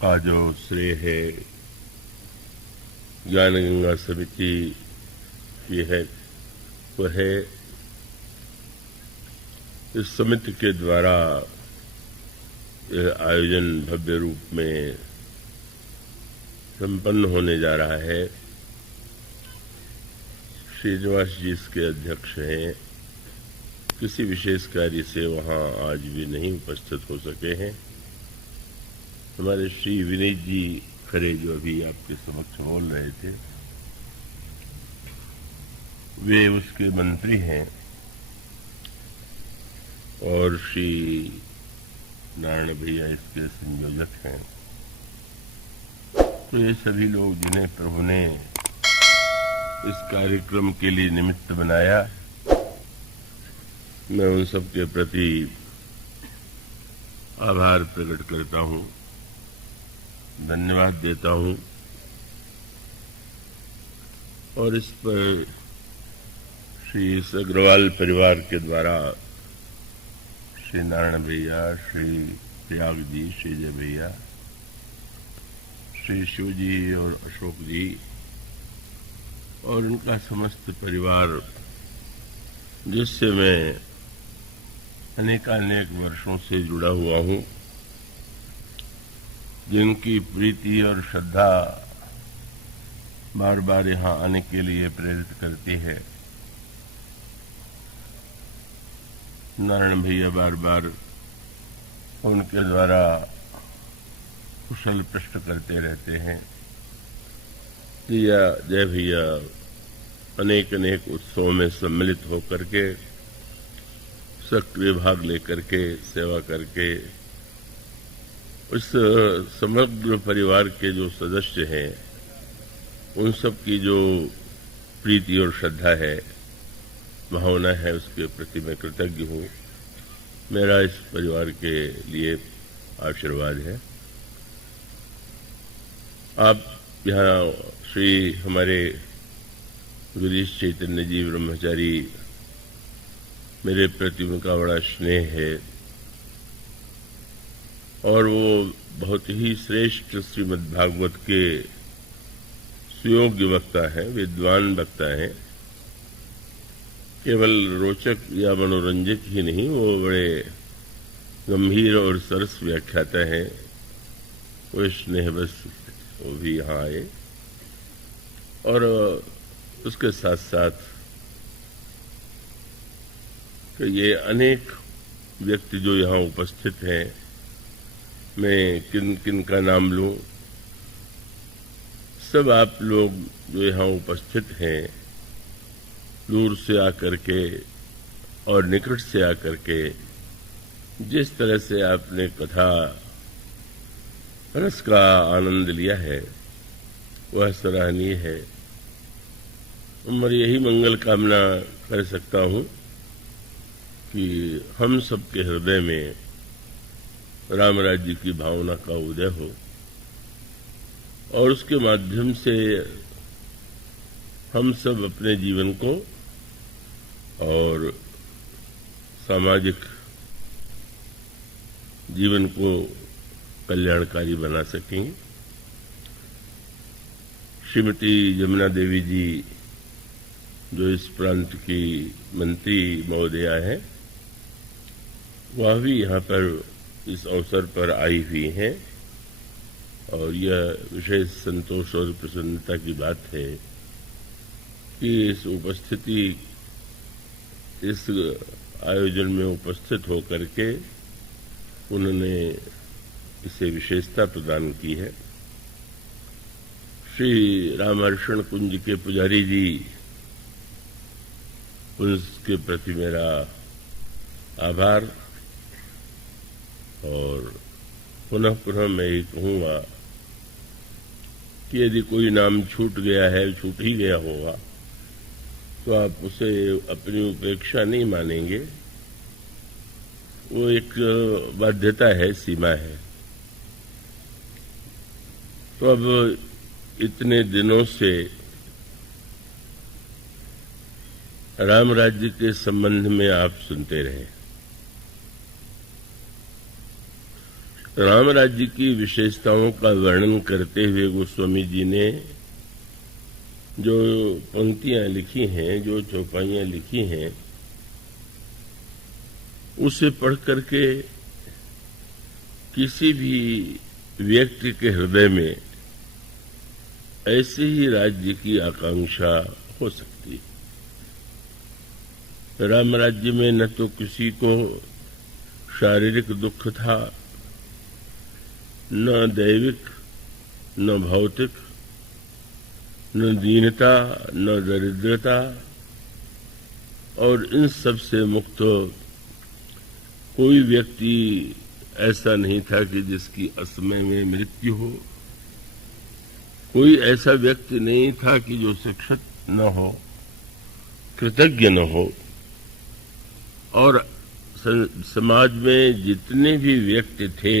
का जो श्रेय है ज्ञान गंगा समिति की है, वह है इस समिति के द्वारा यह आयोजन भव्य रूप में संपन्न होने जा रहा है। श्रीनिवास जी इसके अध्यक्ष हैं। किसी विशेष कार्य से वहां आज भी नहीं उपस्थित हो सके हैं। हमारे श्री विनय जी खरे जो अभी आपके समक्ष बोल रहे थे, वे उसके मंत्री हैं और श्री नारायण भैया इसके संयोजक हैं। तो ये सभी लोग जिन्हें प्रभु ने इस कार्यक्रम के लिए निमित्त बनाया, मैं उन सब के प्रति आभार प्रकट करता हूं, धन्यवाद देता हूं। और इस पर श्री अग्रवाल परिवार के द्वारा श्री नारायण भैया, श्री त्याग जी, श्री जय भैया, श्री शिव जी और अशोक जी और उनका समस्त परिवार, जिससे मैं अनेकानेक वर्षों से जुड़ा हुआ हूं, जिनकी प्रीति और श्रद्धा बार बार यहां आने के लिए प्रेरित करती है। नारायण भैया बार बार उनके द्वारा कुशल प्रश्न करते रहते हैं। जय भैया अनेक अनेक उत्सवों में सम्मिलित होकर के, सक्रिय भाग लेकर के, सेवा करके उस समग्र परिवार के जो सदस्य हैं, उन सब की जो प्रीति और श्रद्धा है, भावना है, उसके प्रति मैं कृतज्ञ हूँ। मेरा इस परिवार के लिए आशीर्वाद है। आप यहाँ श्री हमारे गिरीश चैतन्य जी ब्रह्मचारी, मेरे प्रति उनका बड़ा स्नेह है और वो बहुत ही श्रेष्ठ श्रीमद् भागवत के सुयोग्य वक्ता है, विद्वान वक्ता है। केवल रोचक या मनोरंजक ही नहीं, वो बड़े गंभीर और सरस व्याख्याता है। वो स्नेह बस वो भी यहाँ आए और उसके साथ साथ कि ये अनेक व्यक्ति जो यहाँ उपस्थित हैं, मैं किन किन का नाम लूं। सब आप लोग जो यहाँ उपस्थित हैं, दूर से आकर के और निकट से आकर के जिस तरह से आपने कथा रस का आनंद लिया है, वह सराहनीय है। मैं यही मंगल कामना कर सकता हूं कि हम सबके हृदय में राम राज्य की भावना का उदय हो और उसके माध्यम से हम सब अपने जीवन को और सामाजिक जीवन को कल्याणकारी बना सकें। श्रीमती यमुना देवी जी जो इस प्रांत की मंत्री महोदया है, वह भी यहाँ पर इस अवसर पर आई हुई हैं और यह विशेष संतोष और प्रसन्नता की बात है कि इस उपस्थिति, इस आयोजन में उपस्थित होकर के उन्होंने इसे विशेषता प्रदान की है। श्री रामहर्षण कुंज के पुजारी जी, उसके प्रति मेरा आभार और पुनः पुनः मैं ये कहूँगा कि यदि कोई नाम छूट गया है, छूट ही गया होगा, तो आप उसे अपनी उपेक्षा नहीं मानेंगे। वो एक बाध्यता है, सीमा है। तो अब इतने दिनों से राम राज्य के संबंध में आप सुनते रहे। राम राज्य की विशेषताओं का वर्णन करते हुए गोस्वामी जी ने जो पंक्तियां लिखी हैं, जो चौपाइयां लिखी हैं, उसे पढ़ करके किसी भी व्यक्ति के हृदय में ऐसे ही राज्य की आकांक्षा हो सकती है। राम राज्य में न तो किसी को शारीरिक दुख था, न दैविक, न भौतिक, न दीनता, न दरिद्रता, और इन सब से मुक्त कोई व्यक्ति ऐसा नहीं था कि जिसकी असमय में मृत्यु हो। कोई ऐसा व्यक्ति नहीं था कि जो शिक्षित न हो, कृतज्ञ न हो, और समाज में जितने भी व्यक्ति थे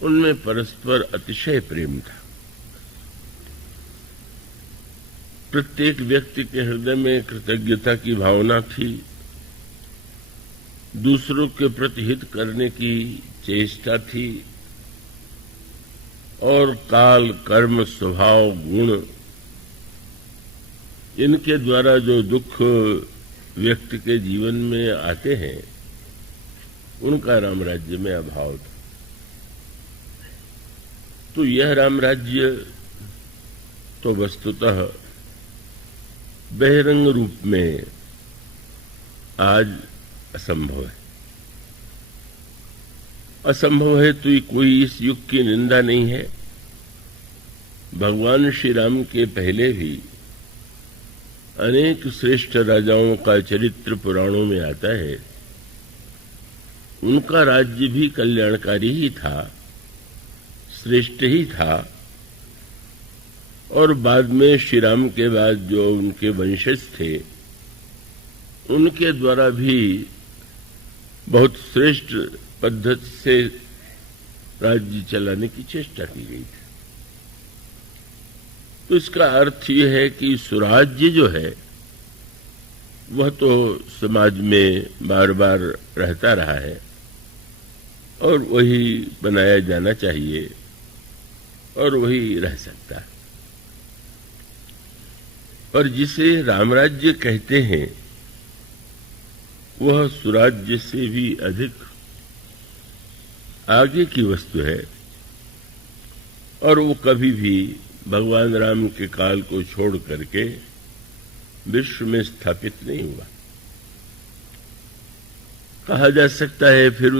उनमें परस्पर अतिशय प्रेम था। प्रत्येक व्यक्ति के हृदय में कृतज्ञता की भावना थी, दूसरों के प्रति हित करने की चेष्टा थी, और काल, कर्म, स्वभाव, गुण, इनके द्वारा जो दुख व्यक्ति के जीवन में आते हैं उनका राम राज्य में अभाव था। तो यह राम राज्य तो वस्तुतः बहिरंग रूप में आज असंभव है। असंभव है तो कोई इस युग की निंदा नहीं है। भगवान श्री राम के पहले भी अनेक श्रेष्ठ राजाओं का चरित्र पुराणों में आता है। उनका राज्य भी कल्याणकारी ही था, श्रेष्ठ ही था, और बाद में श्री राम के बाद जो उनके वंशज थे उनके द्वारा भी बहुत श्रेष्ठ पद्धति से राज्य चलाने की चेष्टा की गई थी। तो इसका अर्थ यह है कि स्वराज्य जो है वह तो समाज में बार बार रहता रहा है और वही बनाया जाना चाहिए और वही रह सकता है। और जिसे रामराज्य कहते हैं वह स्वराज्य से भी अधिक आगे की वस्तु है, और वो कभी भी भगवान राम के काल को छोड़ करके विश्व में स्थापित नहीं हुआ। कहा जा सकता है फिर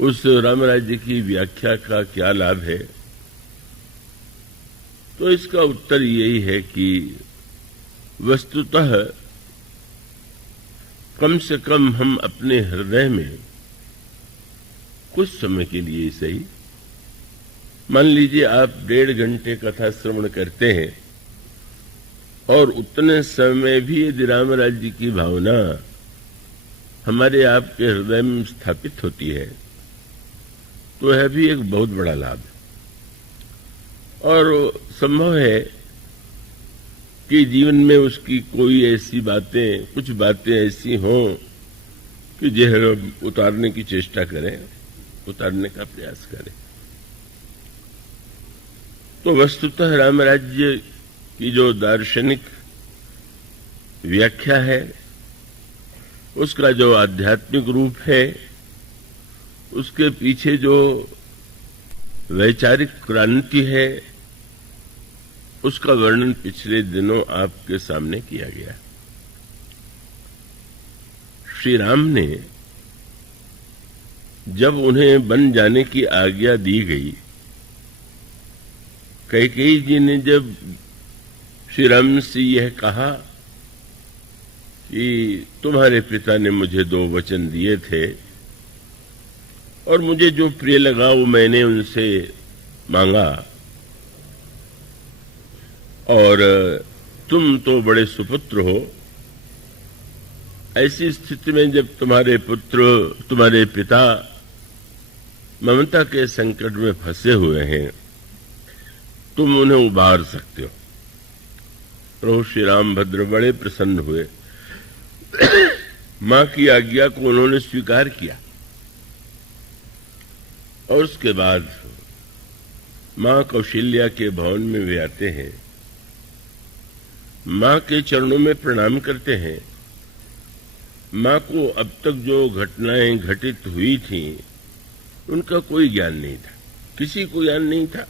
उस रामराज्य की व्याख्या का क्या लाभ है? तो इसका उत्तर यही है कि वस्तुतः कम से कम हम अपने हृदय में कुछ समय के लिए सही, मान लीजिए आप 1.5 घंटे कथा श्रवण करते हैं और उतने समय भी यदि राम राज्य की भावना हमारे आपके हृदय में स्थापित होती है तो यह भी एक बहुत बड़ा लाभ है। और संभव है कि जीवन में उसकी कोई ऐसी बातें, कुछ बातें ऐसी हों कि जहर उतारने की चेष्टा करें, उतारने का प्रयास करें। तो वस्तुतः रामराज्य की जो दार्शनिक व्याख्या है, उसका जो आध्यात्मिक रूप है, उसके पीछे जो वैचारिक क्रांति है, उसका वर्णन पिछले दिनों आपके सामने किया गया। श्री राम ने जब उन्हें बन जाने की आज्ञा दी गई, कैकेयी जी ने जब श्री राम से यह कहा कि तुम्हारे पिता ने मुझे 2 वचन दिए थे और मुझे जो प्रिय लगा वो मैंने उनसे मांगा, और तुम तो बड़े सुपुत्र हो, ऐसी स्थिति में जब तुम्हारे पुत्र, तुम्हारे पिता ममता के संकट में फंसे हुए हैं, तुम उन्हें उबार सकते हो। प्रभु श्री रामभद्र बड़े प्रसन्न हुए। मां की आज्ञा को उन्होंने स्वीकार किया और उसके बाद मां कौशल्या के भवन में वे आते हैं, मां के चरणों में प्रणाम करते हैं। मां को अब तक जो घटनाएं घटित हुई थीं, उनका कोई ज्ञान नहीं था, किसी को ज्ञान नहीं था,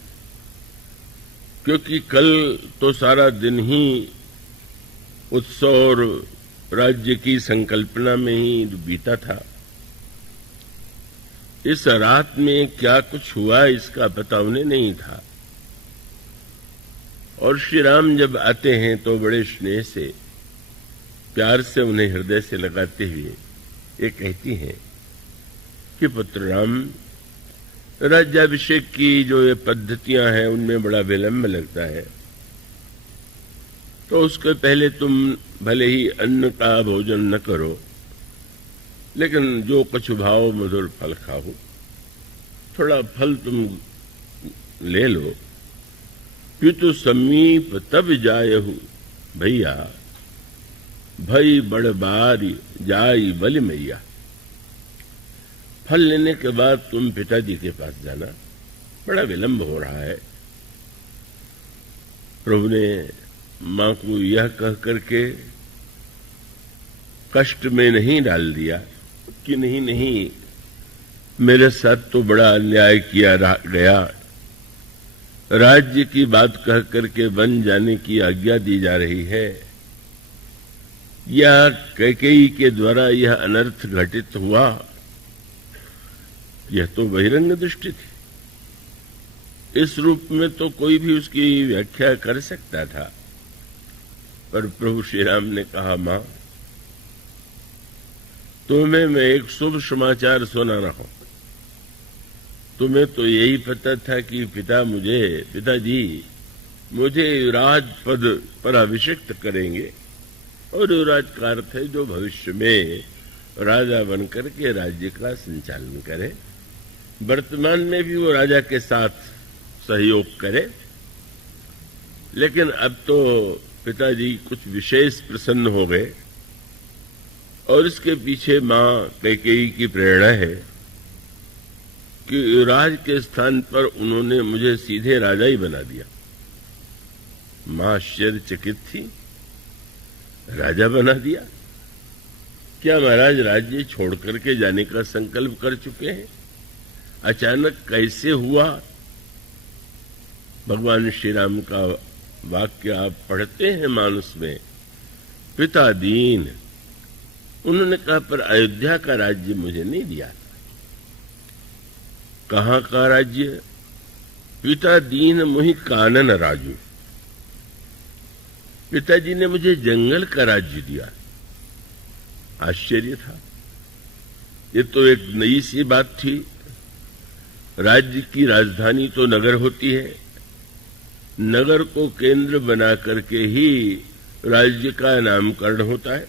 क्योंकि कल तो सारा दिन ही उत्सव और राज्य की संकल्पना में ही बीता था। इस रात में क्या कुछ हुआ इसका पता उन्हें नहीं था। और श्री राम जब आते हैं तो बड़े स्नेह से, प्यार से उन्हें हृदय से लगाते हुए ये कहती हैं कि पुत्र राम, राज्याभिषेक की जो ये पद्धतियां हैं उनमें बड़ा विलंब लगता है, तो उसके पहले तुम भले ही अन्न का भोजन न करो, लेकिन जो कुछ भाव मधुर फल खाओ, थोड़ा फल तुम ले लो। पितु समीप तब जायहु भैया, भई बड़ बारी जाई बलि मैया। फल लेने के बाद तुम पिताजी के पास जाना, बड़ा विलंब हो रहा है। प्रभु ने मां को यह कह करके कष्ट में नहीं डाल दिया कि नहीं, मेरे साथ तो बड़ा अन्याय किया गया, राज्य की बात कह करके वन जाने की आज्ञा दी जा रही है, यह कैकेयी के द्वारा यह अनर्थ घटित हुआ, यह तो बहिरंग दृष्टि थी। इस रूप में तो कोई भी उसकी व्याख्या कर सकता था, पर प्रभु श्री राम ने कहा, मां, तुम्हें मैं एक शुभ समाचार सुना रहा हूं। तुम्हें तो यही पता था कि पिताजी मुझे युवराज पद पर अभिषिक्त करेंगे, और युवराज का अर्थ है जो भविष्य में राजा बनकर के राज्य का संचालन करे, वर्तमान में भी वो राजा के साथ सहयोग करे। लेकिन अब तो पिताजी कुछ विशेष प्रसन्न हो गए, और इसके पीछे मां कैकेयी की प्रेरणा है कि युवराज के स्थान पर उन्होंने मुझे सीधे राजा ही बना दिया। मां आश्चर्यचकित थी, राजा बना दिया? क्या महाराज राज्य छोड़ करके जाने का संकल्प कर चुके हैं? अचानक कैसे हुआ? भगवान श्री राम का वाक्य आप पढ़ते हैं मानस में, पिता दीन। उन्होंने कहा, पर अयोध्या का राज्य मुझे नहीं दिया। कहां का राज्य? पिता दीन मुहि कानन राजू। पिताजी ने मुझे जंगल का राज्य दिया। आश्चर्य था, ये तो एक नई सी बात थी। राज्य की राजधानी तो नगर होती है, नगर को केंद्र बना करके ही राज्य का नामकरण होता है।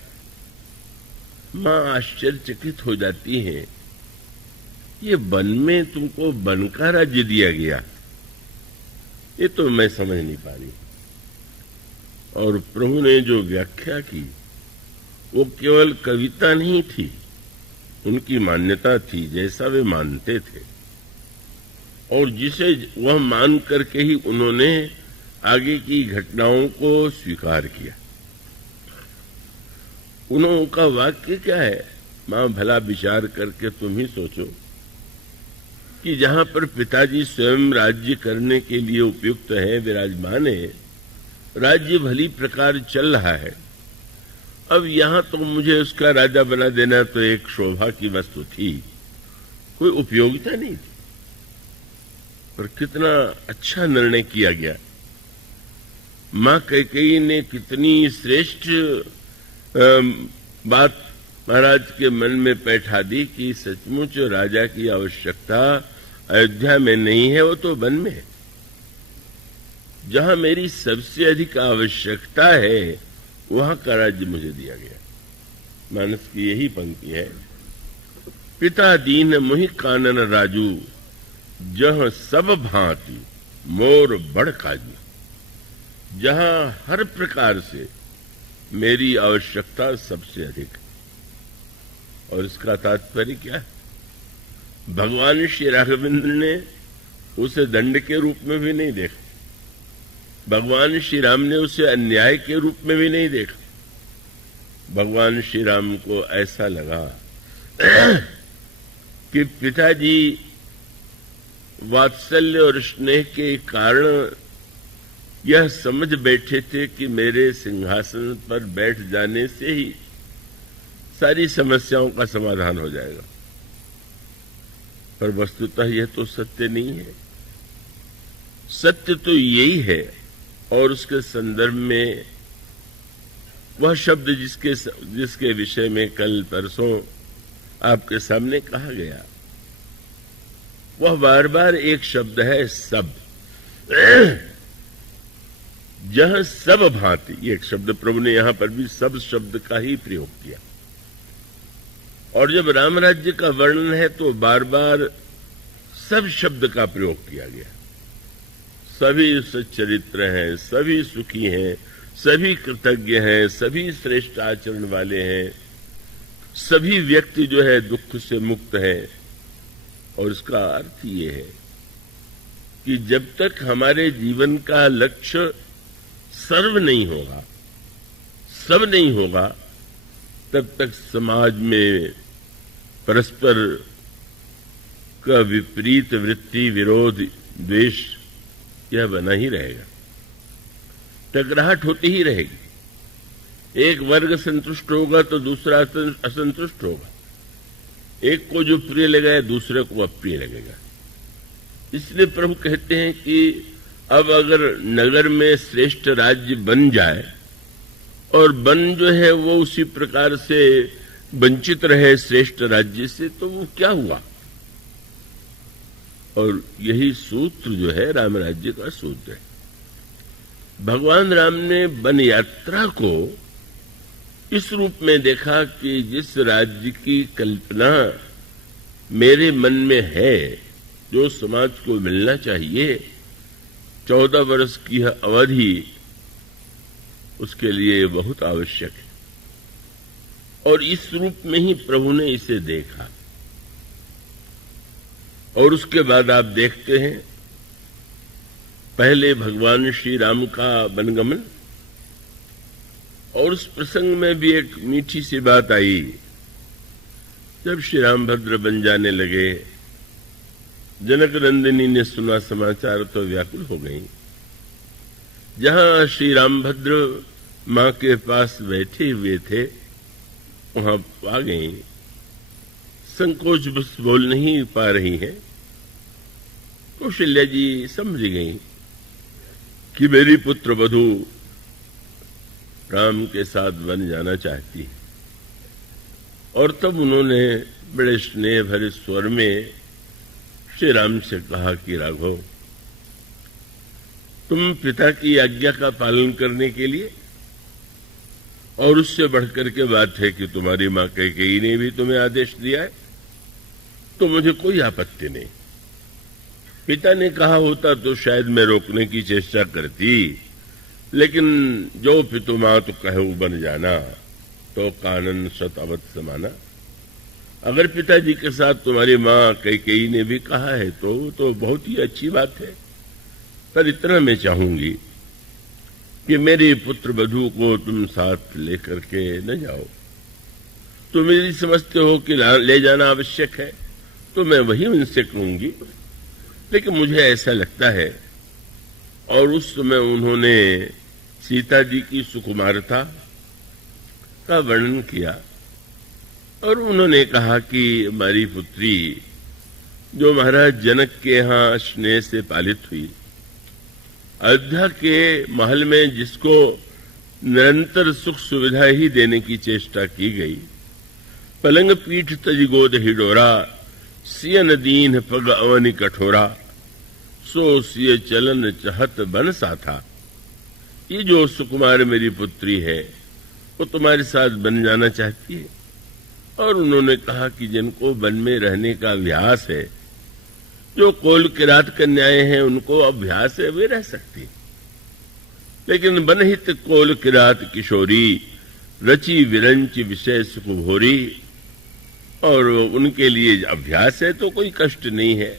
मां आश्चर्यचकित हो जाती है, ये वन में तुमको वन का राज्य दिया गया, ये तो मैं समझ नहीं पा रही। और प्रभु ने जो व्याख्या की वो केवल कविता नहीं थी, उनकी मान्यता थी, जैसा वे मानते थे, और जिसे वह मान करके ही उन्होंने आगे की घटनाओं को स्वीकार किया। उनका वाक्य क्या है? मां, भला विचार करके तुम ही सोचो कि जहां पर पिताजी स्वयं राज्य करने के लिए उपयुक्त है, विराजमान है, राज्य भली प्रकार चल रहा है, अब यहां तो मुझे उसका राजा बना देना तो एक शोभा की वस्तु थी, कोई उपयोगिता नहीं थी। पर कितना अच्छा निर्णय किया गया। मां कैकेयी ने कितनी श्रेष्ठ बात महाराज के मन में बैठा दी कि सचमुच राजा की आवश्यकता अयोध्या में नहीं है, वो तो वन में है। जहां मेरी सबसे अधिक आवश्यकता है वहां का राज्य मुझे दिया गया। मानस की यही पंक्ति है, पिता दीन मुहि कानन राजू, जह सब भांति मोर बड़ काजू। जहां हर प्रकार से मेरी आवश्यकता सबसे अधिक है। और इसका तात्पर्य क्या है? भगवान श्री राघवेंद्र ने उसे दंड के रूप में भी नहीं देखा, भगवान श्री राम ने उसे अन्याय के रूप में भी नहीं देखा। भगवान श्री राम को ऐसा लगा कि पिताजी वात्सल्य और स्नेह के कारण यह समझ बैठे थे कि मेरे सिंहासन पर बैठ जाने से ही सारी समस्याओं का समाधान हो जाएगा, पर वस्तुतः यह तो सत्य नहीं है। सत्य तो यही है, और उसके संदर्भ में वह शब्द जिसके विषय में कल परसों आपके सामने कहा गया, वह बार बार एक शब्द है, सब। जहां सब भांति, एक शब्द प्रभु ने यहां पर भी सब शब्द का ही प्रयोग किया। और जब राम राज्य का वर्णन है तो बार बार सब शब्द का प्रयोग किया गया। सभी सच्चरित्र हैं, सभी सुखी हैं, सभी कृतज्ञ हैं, सभी श्रेष्ठ आचरण वाले हैं, सभी व्यक्ति जो है दुख से मुक्त है। और इसका अर्थ ये है कि जब तक हमारे जीवन का लक्ष्य सर्व नहीं होगा, सब नहीं होगा, तब तक समाज में परस्पर का विपरीत वृत्ति, विरोध, द्वेष यह बना ही रहेगा, टकराहट होती ही रहेगी। एक वर्ग संतुष्ट होगा तो दूसरा असंतुष्ट होगा, एक को जो प्रिय लगेगा दूसरे को अप्रिय लगेगा। इसलिए प्रभु कहते हैं कि अब अगर नगर में श्रेष्ठ राज्य बन जाए और वन जो है वो उसी प्रकार से वंचित रहे श्रेष्ठ राज्य से, तो वो क्या हुआ? और यही सूत्र जो है राम राज्य का सूत्र है। भगवान राम ने वन यात्रा को इस रूप में देखा कि जिस राज्य की कल्पना मेरे मन में है, जो समाज को मिलना चाहिए, 14 वर्ष की अवधि उसके लिए बहुत आवश्यक है। और इस रूप में ही प्रभु ने इसे देखा। और उसके बाद आप देखते हैं पहले भगवान श्री राम का वनगमन, और उस प्रसंग में भी एक मीठी सी बात आई। जब श्री रामभद्र बन जाने लगे, जनक नंदिनी ने सुना समाचार तो व्याकुल हो गई। जहां श्री रामभद्र मां के पास बैठे हुए थे वहां आ गई, संकोच बस बोल नहीं पा रही है। कौशल्या जी समझ गई कि मेरी पुत्र वधू राम के साथ बन जाना चाहती है। और तब उन्होंने बड़े स्नेह भरे स्वर में श्री राम से कहा कि राघव, तुम पिता की आज्ञा का पालन करने के लिए, और उससे बढ़कर के बात है कि तुम्हारी मां कैकेयी ने भी तुम्हें आदेश दिया है, तो मुझे कोई आपत्ति नहीं। पिता ने कहा होता तो शायद मैं रोकने की चेष्टा करती, लेकिन जो पितु मात कहूं बन जाना, तो कानन सत अवत समाना। अगर पिताजी के साथ तुम्हारी मां कैकेयी ने भी कहा है तो बहुत ही अच्छी बात है, पर इतना मैं चाहूंगी कि मेरी पुत्र वधू को तुम साथ लेकर के न जाओ। तुम यदि समझते हो कि ले जाना आवश्यक है तो मैं वही उनसे कहूंगी, लेकिन मुझे ऐसा लगता है। और उस समय उन्होंने सीता जी की सुकुमारता का वर्णन किया, और उन्होंने कहा कि हमारी पुत्री जो महाराज जनक के यहाँ स्नेह से पालित हुई, अयोध्या के महल में जिसको निरंतर सुख सुविधा ही देने की चेष्टा की गई, पलंग पीठ तज गोद हिडोरा, सियन दीन पग अवनि कठोरा, सो सिय चलन चहत बन सा था। ये जो सुकुमार मेरी पुत्री है वो तुम्हारे साथ बन जाना चाहती है। और उन्होंने कहा कि जिनको वन में रहने का अभ्यास है, जो कोल किरात कन्याएं हैं उनको अभ्यास है, वे रह सकती, लेकिन बनहित कोल किरात किशोरी, रची विरंच विषय सुख भोरी। और उनके लिए अभ्यास है तो कोई कष्ट नहीं है।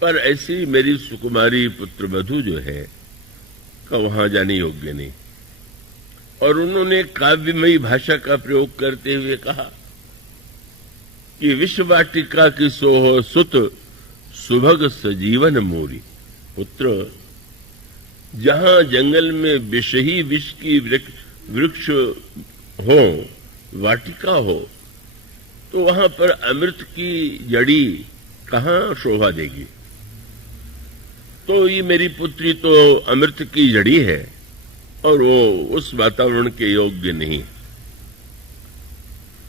पर ऐसी मेरी सुकुमारी पुत्रवधू जो है का वहां जाने योग्य नहीं। और उन्होंने काव्यमयी भाषा का प्रयोग करते हुए कहा कि विश्ववाटिका की सोह सुत सुभग सजीवन मोरी। पुत्र, जहां जंगल में विष ही विष की वृक्ष हो, वाटिका हो, तो वहां पर अमृत की जड़ी कहां शोभा देगी। तो ये मेरी पुत्री तो अमृत की जड़ी है और वो उस वातावरण के योग्य नहीं।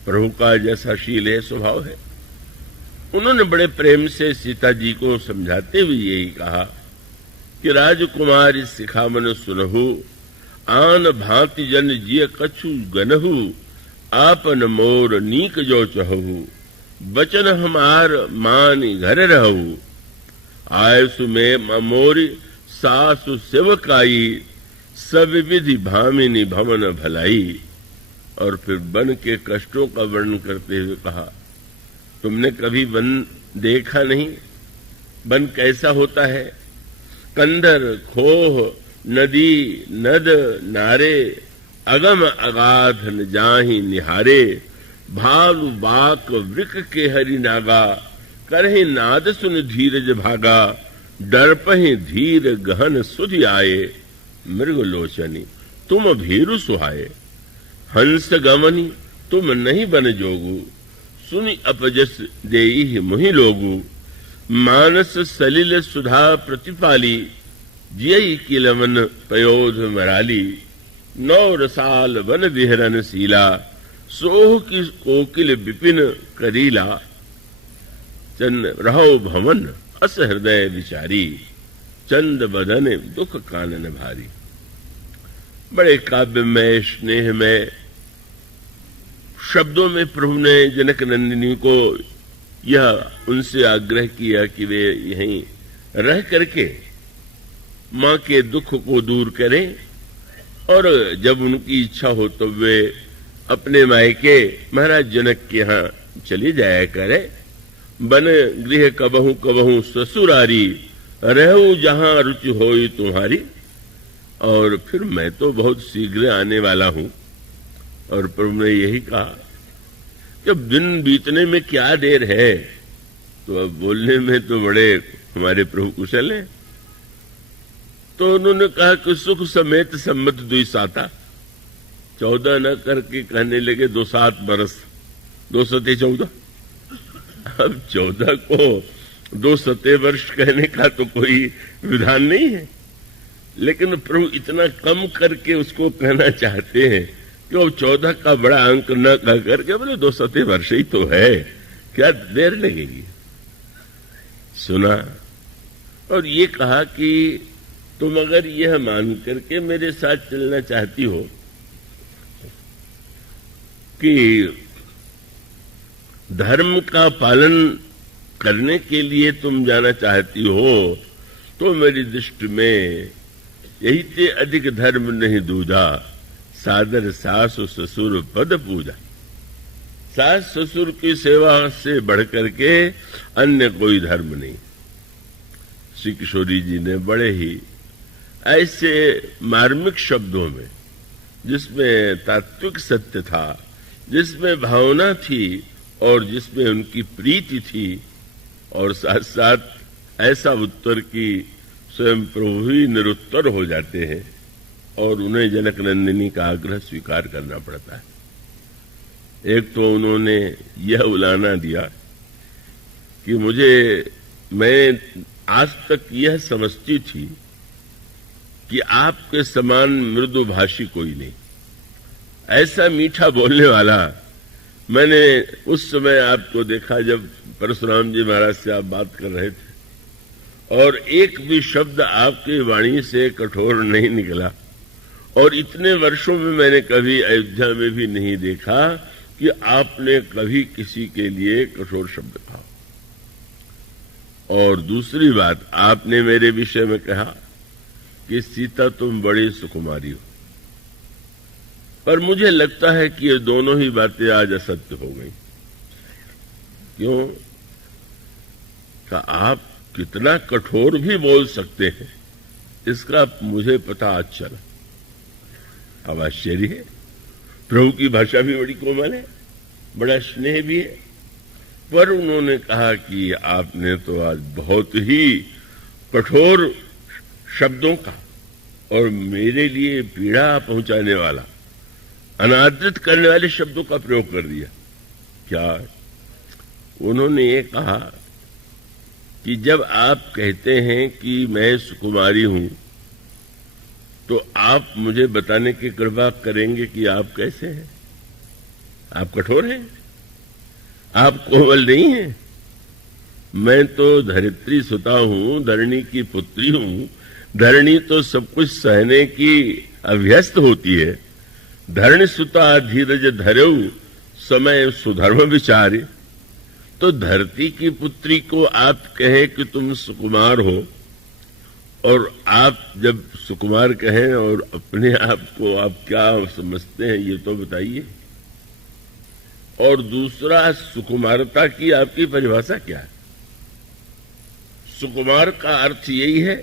प्रभु का जैसा शील है, स्वभाव है। उन्होंने बड़े प्रेम से सीता जी को समझाते हुए यही कहा कि राजकुमारी सिखामन सुनहु, आन भांति जन जिय कछु गनहु, आपन मोर नीक जो चहु, बचन हमार मान घर रहु, आयसु में मोरी सासु सेवकाई, सब विधि भामिनी भवन भलाई। और फिर वन के कष्टों का वर्णन करते हुए कहा, तुमने कभी वन देखा नहीं? वन कैसा होता है? कंदर, खोह, नदी, नद, नारे, अगम अगाध न जाहि निहारे, भालु बाक वृक के हरि नागा, करहि नाद सुन धीरज भागा, डरपहि धीर गहन सुधि आए, मृग लोचनी तुम भीरु सुहाए, हंस गमनी तुम नहीं बन जोगु, सुनि अपजस देई मुहि लोगु, मानस सलिल सुधा प्रतिपाली, जियई किलवन पयोध मराली, नौ रसाल वन विहरन सीला, सोह की कोकिल विपिन करीला, चंद रहो भवन अस हृदय विचारी, चंद बदन दुख कानन भारी। बड़े काव्य में, स्नेह में, शब्दों में प्रभु ने जनक नंदिनी को यह उनसे आग्रह किया कि वे यहीं रह करके मां के दुख को दूर करें और जब उनकी इच्छा हो तो वे अपने मायके महाराज जनक के यहाँ चली जाया करें। बन गृह कबहू कबहू ससुरारी, रहू जहां रुचि होई तुम्हारी। और फिर मैं तो बहुत शीघ्र आने वाला हूं। और प्रभु ने यही कहा कि दिन बीतने में क्या देर है। तो अब बोलने में तो बड़े हमारे प्रभु कुशल हैं। तो उन्होंने कहा कि सुख समेत सम्मत दुई साता, 14 न करके कहने लगे 2-7 बरस, 2 सते 14। अब 14 को 2 सते वर्ष कहने का तो कोई विधान नहीं है, लेकिन प्रभु इतना कम करके उसको कहना चाहते हैं कि वो 14 का बड़ा अंक न कह करके बोले 2 सते वर्ष ही तो है, क्या देर लगेगी। सुना और ये कहा कि तुम अगर यह मान करके मेरे साथ चलना चाहती हो कि धर्म का पालन करने के लिए तुम जाना चाहती हो, तो मेरी दृष्टि में यही ते अधिक धर्म नहीं दूजा, सादर सासु ससुर पद पूजा। सास ससुर की सेवा से बढ़ करके अन्य कोई धर्म नहीं। श्री किशोरी जी ने बड़े ही ऐसे मार्मिक शब्दों में, जिसमें तात्विक सत्य था, जिसमें भावना थी और जिसमें उनकी प्रीति थी, और साथ साथ ऐसा उत्तर की स्वयं प्रभु ही निरुत्तर हो जाते हैं और उन्हें जनक नंदिनी का आग्रह स्वीकार करना पड़ता है। एक तो उन्होंने यह उलाना दिया कि मैं आज तक यह समझती थी कि आपके समान मृदुभाषी कोई नहीं, ऐसा मीठा बोलने वाला। मैंने उस समय आपको देखा जब परशुराम जी महाराज से आप बात कर रहे थे, और एक भी शब्द आपकी वाणी से कठोर नहीं निकला। और इतने वर्षों में मैंने कभी अयोध्या में भी नहीं देखा कि आपने कभी किसी के लिए कठोर शब्द कहा। और दूसरी बात, आपने मेरे विषय में कहा कि सीता तुम बड़ी सुकुमारी हो, पर मुझे लगता है कि ये दोनों ही बातें आज असत्य हो गई। क्यों? कि आप कितना कठोर भी बोल सकते हैं, इसका मुझे पता आज चला। अब आश्चर्य है, प्रभु की भाषा भी बड़ी कोमल है, बड़ा स्नेह भी है, पर उन्होंने कहा कि आपने तो आज बहुत ही कठोर शब्दों का और मेरे लिए पीड़ा पहुंचाने वाला, अनादृत करने वाले शब्दों का प्रयोग कर दिया। क्या? उन्होंने ये कहा कि जब आप कहते हैं कि मैं सुकुमारी हूं, तो आप मुझे बताने की कृपा करेंगे कि आप कैसे हैं? आप कठोर हैं, आप कोमल नहीं हैं। मैं तो धरित्री सुता हूं, धरणी की पुत्री हूं। धरणी तो सब कुछ सहने की अभ्यस्त होती है। धरणी सुता धीरज धर्यऊ, समय सुधर्म विचारे। तो धरती की पुत्री को आप कहें कि तुम सुकुमार हो, और आप जब सुकुमार कहें और अपने आप को आप क्या समझते हैं ये तो बताइए। और दूसरा, सुकुमारता की आपकी परिभाषा क्या है? सुकुमार का अर्थ यही है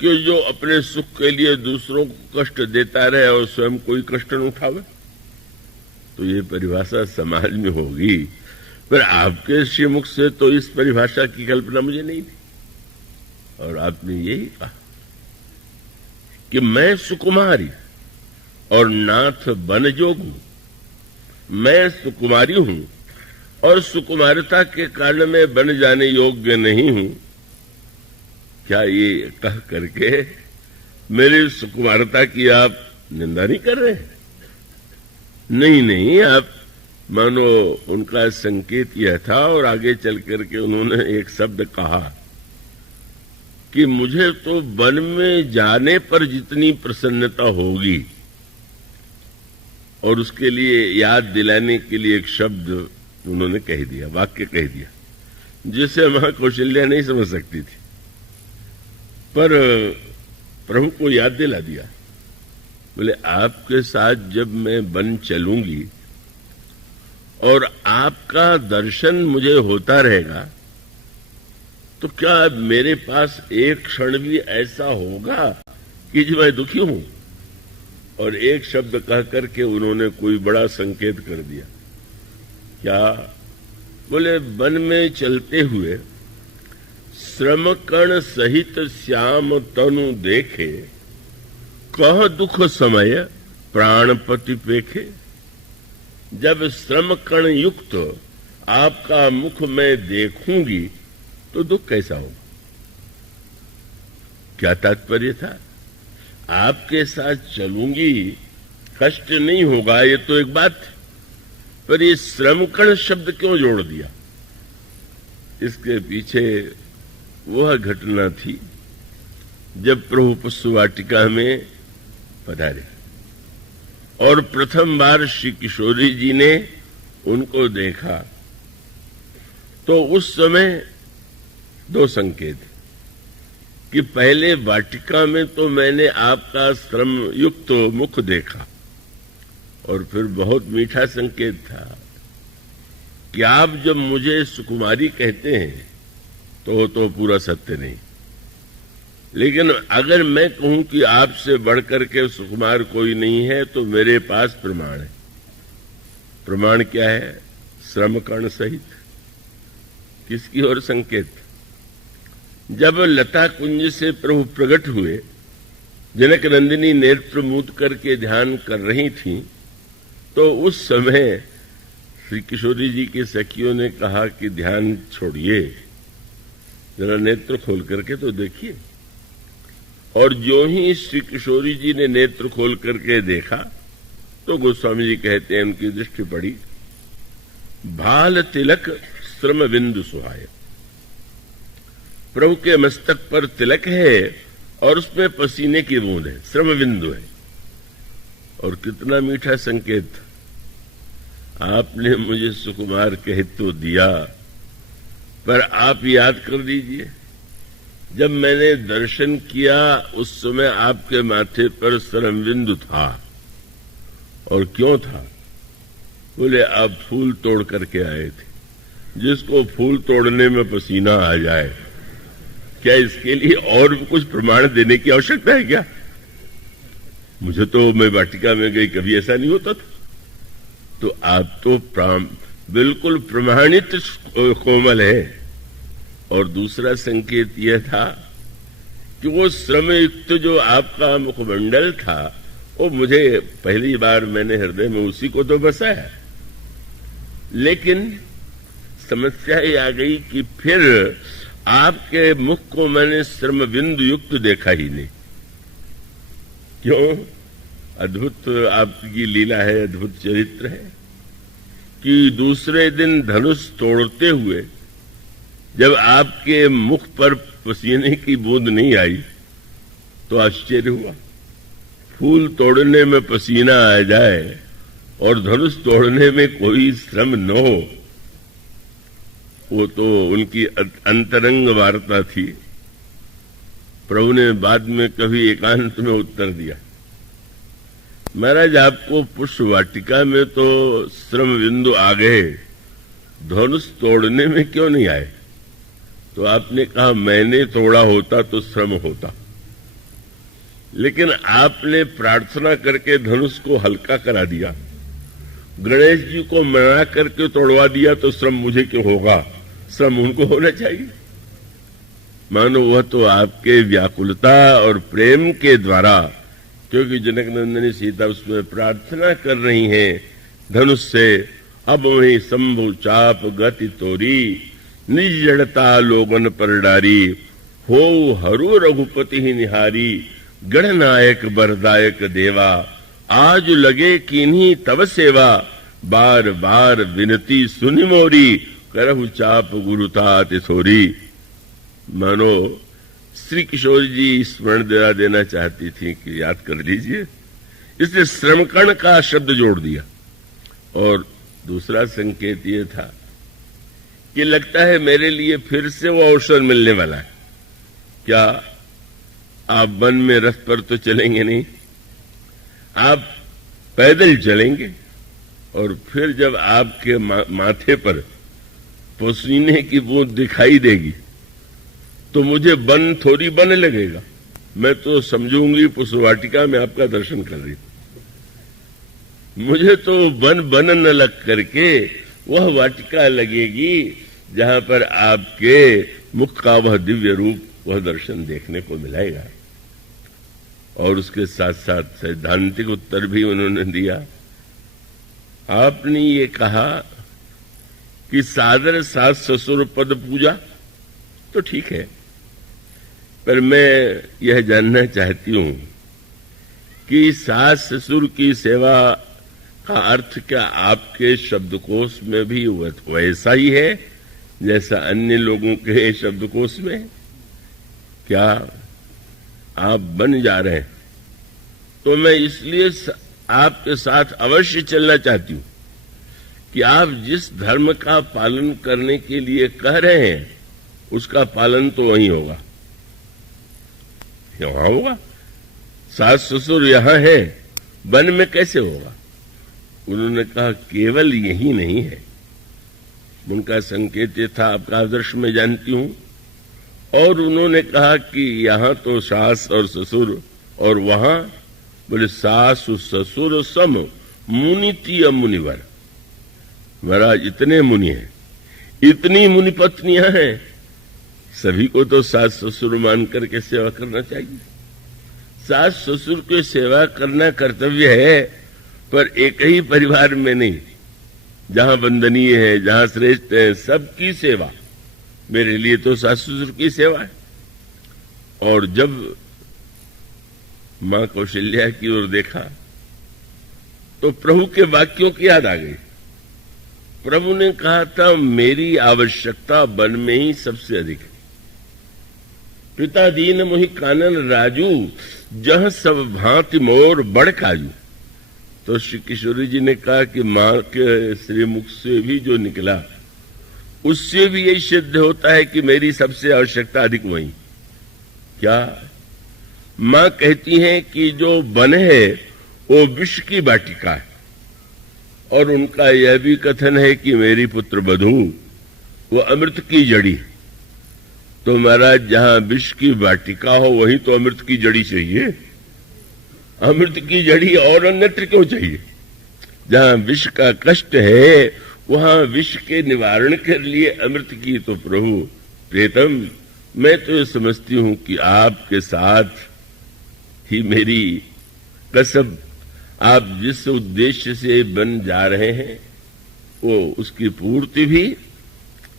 कि जो अपने सुख के लिए दूसरों को कष्ट देता रहे और स्वयं कोई कष्ट न उठावे। तो ये परिभाषा समाज में होगी, पर आपके श्रीमुख से तो इस परिभाषा की कल्पना मुझे नहीं थी। और आपने यही कहा कि मैं सुकुमारी और नाथ बनजोग हूं। मैं सुकुमारी हूं और सुकुमारता के कारण मैं बन जाने योग्य नहीं हूं। क्या ये कह करके मेरी सुकुमारता की आप निंदा नहीं कर रहे हैं? नहीं, आप मानो उनका संकेत यह था, और आगे चल करके उन्होंने एक शब्द कहा कि मुझे तो वन में जाने पर जितनी प्रसन्नता होगी, और उसके लिए याद दिलाने के लिए एक शब्द उन्होंने कह दिया, वाक्य कह दिया, जिसे मां कौशल्या नहीं समझ सकती थी, पर प्रभु को याद दिला दिया। बोले, आपके साथ जब मैं वन चलूंगी और आपका दर्शन मुझे होता रहेगा, तो क्या मेरे पास एक क्षण भी ऐसा होगा कि जो मैं दुखी हूं? और एक शब्द कह करके उन्होंने कोई बड़ा संकेत कर दिया। क्या? बोले, वन में चलते हुए श्रम कण सहित श्याम तनु देखे, कह दुख समय प्राणपति पेखे। जब श्रम कण युक्त आपका मुख मैं देखूंगी तो दुख कैसा होगा? क्या तात्पर्य था? आपके साथ चलूंगी, कष्ट नहीं होगा, ये तो एक बात, पर ये श्रम कण शब्द क्यों जोड़ दिया? इसके पीछे वह घटना थी जब प्रभु पशु वाटिका में पधारे और प्रथम बार श्री किशोरी जी ने उनको देखा, तो उस समय दो संकेत कि पहले वाटिका में तो मैंने आपका श्रम युक्त मुख देखा, और फिर बहुत मीठा संकेत था कि आप जब मुझे सुकुमारी कहते हैं तो पूरा सत्य नहीं, लेकिन अगर मैं कहूं कि आपसे बढ़कर के सुकुमार कोई नहीं है तो मेरे पास प्रमाण है। प्रमाण क्या है? श्रम कण सहित। किसकी ओर संकेत? जब लता कुंज से प्रभु प्रकट हुए, जनक नंदिनी नेत्र मूद करके ध्यान कर रही थी, तो उस समय श्री किशोरी जी की सखियों ने कहा कि ध्यान छोड़िए, जरा नेत्र खोल करके तो देखिए। और जो ही श्री किशोरी जी ने नेत्र खोल करके देखा, तो गोस्वामी जी कहते हैं उनकी दृष्टि पड़ी, भाल तिलक श्रम बिंदु सुहाय। प्रभु के मस्तक पर तिलक है और उसमें पसीने की बूंद है, श्रम बिंदु है। और कितना मीठा संकेत! आपने मुझे सुकुमार कह तो दिया, पर आप याद कर लीजिए, जब मैंने दर्शन किया उस समय आपके माथे पर श्रम बिंदु था। और क्यों था? बोले, आप फूल तोड़ करके आए थे, जिसको फूल तोड़ने में पसीना आ जाए, क्या इसके लिए और कुछ प्रमाण देने की आवश्यकता है क्या? मुझे तो, मैं वाटिका में गई, कभी ऐसा नहीं होता था। तो आप तो बिल्कुल प्रमाणित कोमल है। और दूसरा संकेत यह था कि वो श्रमयुक्त जो आपका मुखमंडल था, वो मुझे पहली बार मैंने हृदय में उसी को तो बसाया, लेकिन समस्या ये आ गई कि फिर आपके मुख को मैंने श्रम बिंदु युक्त देखा ही नहीं। क्यों? अद्भुत आपकी लीला है, अद्भुत चरित्र है कि दूसरे दिन धनुष तोड़ते हुए जब आपके मुख पर पसीने की बूंद नहीं आई तो आश्चर्य हुआ। फूल तोड़ने में पसीना आ जाए और धनुष तोड़ने में कोई श्रम न हो, वो तो उनकी अंतरंग वार्ता थी। प्रभु ने बाद में कभी एकांत में उत्तर दिया, महाराज आपको पुष्प वाटिका में तो श्रम बिंदु आ गए, धनुष तोड़ने में क्यों नहीं आए? तो आपने कहा मैंने तोड़ा होता तो श्रम होता, लेकिन आपने प्रार्थना करके धनुष को हल्का करा दिया, गणेश जी को मना करके तोड़वा दिया, तो श्रम मुझे क्यों होगा? श्रम उनको होना चाहिए। मानो वह तो आपके व्याकुलता और प्रेम के द्वारा, क्योंकि जनक नंदिनी सीता उसमें प्रार्थना कर रही हैं धनुष से, अब वही शंभु चाप गति तोरी, निज जड़ता लोगन पर डारी, हो हरु रघुपति ही निहारी, गणनायक बरदायक देवा, आज लगे किन्हीं तब सेवा, बार बार विनती सुनि मोरी, करहु चाप गुरुता तिथोरी। मानो श्री किशोर जी स्मरण दिला देना चाहती थी कि याद कर लीजिए, इसने श्रमकण का शब्द जोड़ दिया। और दूसरा संकेत ये था कि लगता है मेरे लिए फिर से वो अवसर मिलने वाला है। क्या आप वन में रथ पर तो चलेंगे नहीं, आप पैदल चलेंगे, और फिर जब आपके माथे पर पसीने की बूंद दिखाई देगी तो मुझे वन थोड़ी बन लगेगा, मैं तो समझूंगी पुष्प वाटिका में आपका दर्शन कर रही हूं। मुझे तो वन बन न लग करके वह वाटिका लगेगी जहां पर आपके मुख का वह दिव्य रूप, वह दर्शन देखने को मिलेगा। और उसके साथ साथ सैद्धांतिक उत्तर भी उन्होंने दिया। आपने ये कहा कि सादर सास ससुर पद पूजा, तो ठीक है, पर मैं यह जानना चाहती हूं कि सास ससुर की सेवा का अर्थ क्या आपके शब्दकोश में भी वैसा ही है जैसा अन्य लोगों के शब्दकोश में? क्या आप बन जा रहे हैं? तो मैं इसलिए आपके साथ अवश्य चलना चाहती हूं कि आप जिस धर्म का पालन करने के लिए कह रहे हैं उसका पालन तो वहीं होगा, यहां होगा। सास ससुर यहां है, वन में कैसे होगा? उन्होंने कहा केवल यही नहीं है, उनका संकेत ये था, आपका आदर्श में जानती हूं। और उन्होंने कहा कि यहां तो सास और ससुर, और वहां बोले सास ससुर सम मुनितीय मुनिवर। महाराज इतने मुनि हैं, इतनी मुनि पत्नियां हैं, सभी को तो सास ससुर मान करके सेवा करना चाहिए। सास ससुर की सेवा करना कर्तव्य है, पर एक ही परिवार में नहीं, जहां वंदनीय है, जहां श्रेष्ठ है, सबकी सेवा। मेरे लिए तो सास ससुर की सेवा है। और जब मां कौशल्या की ओर देखा तो प्रभु के वाक्यों की याद आ गई। प्रभु ने कहा था मेरी आवश्यकता वन में ही सबसे अधिक है। पिता दीन मोहि कानन राजू, जह सब भांति मोर बड़ काजू। तो श्री किशोरी जी ने कहा कि मां के श्रीमुख से भी जो निकला उससे भी यही सिद्ध होता है कि मेरी सबसे आवश्यकता अधिक वही। क्या? मां कहती हैं कि जो वन है वो विष की वाटिका है, और उनका यह भी कथन है कि मेरी पुत्र बधू वो अमृत की जड़ी। तो महाराज जहां विष की वाटिका हो वहीं तो अमृत की जड़ी चाहिए, अमृत की जड़ी और अन्यत्र क्यों चाहिए? जहां विष का कष्ट है वहां विष के निवारण के लिए अमृत की तो प्रभु प्रियतम, मैं तो समझती हूं कि आपके साथ ही मेरी कसब, आप जिस उद्देश्य से बन जा रहे हैं वो उसकी पूर्ति भी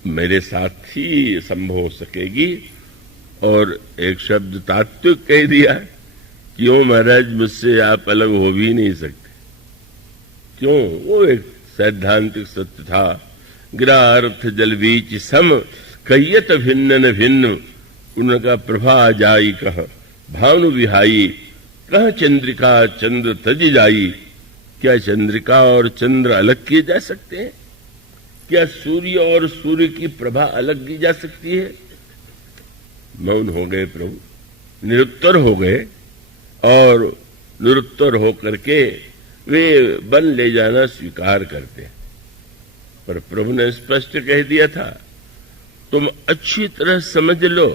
मेरे साथ ही संभव हो सकेगी। और एक शब्द तात्विक कह दिया, क्यों महाराज मुझसे आप अलग हो भी नहीं सकते, क्यों? वो एक सैद्धांतिक सत्य था, गिरा अर्थ जल बीच सम कयत भिन्न न भिन्न, उनका प्रभा जाई कह भानु विहाई, कह चंद्रिका चंद्र तज जाई। क्या चंद्रिका और चंद्र अलग किए जा सकते हैं? क्या सूर्य और सूर्य की प्रभा अलग की जा सकती है? मौन हो गए प्रभु, निरुत्तर हो गए, और निरुत्तर होकर के वे बन ले जाना स्वीकार करते हैं। पर प्रभु ने स्पष्ट कह दिया था, तुम अच्छी तरह समझ लो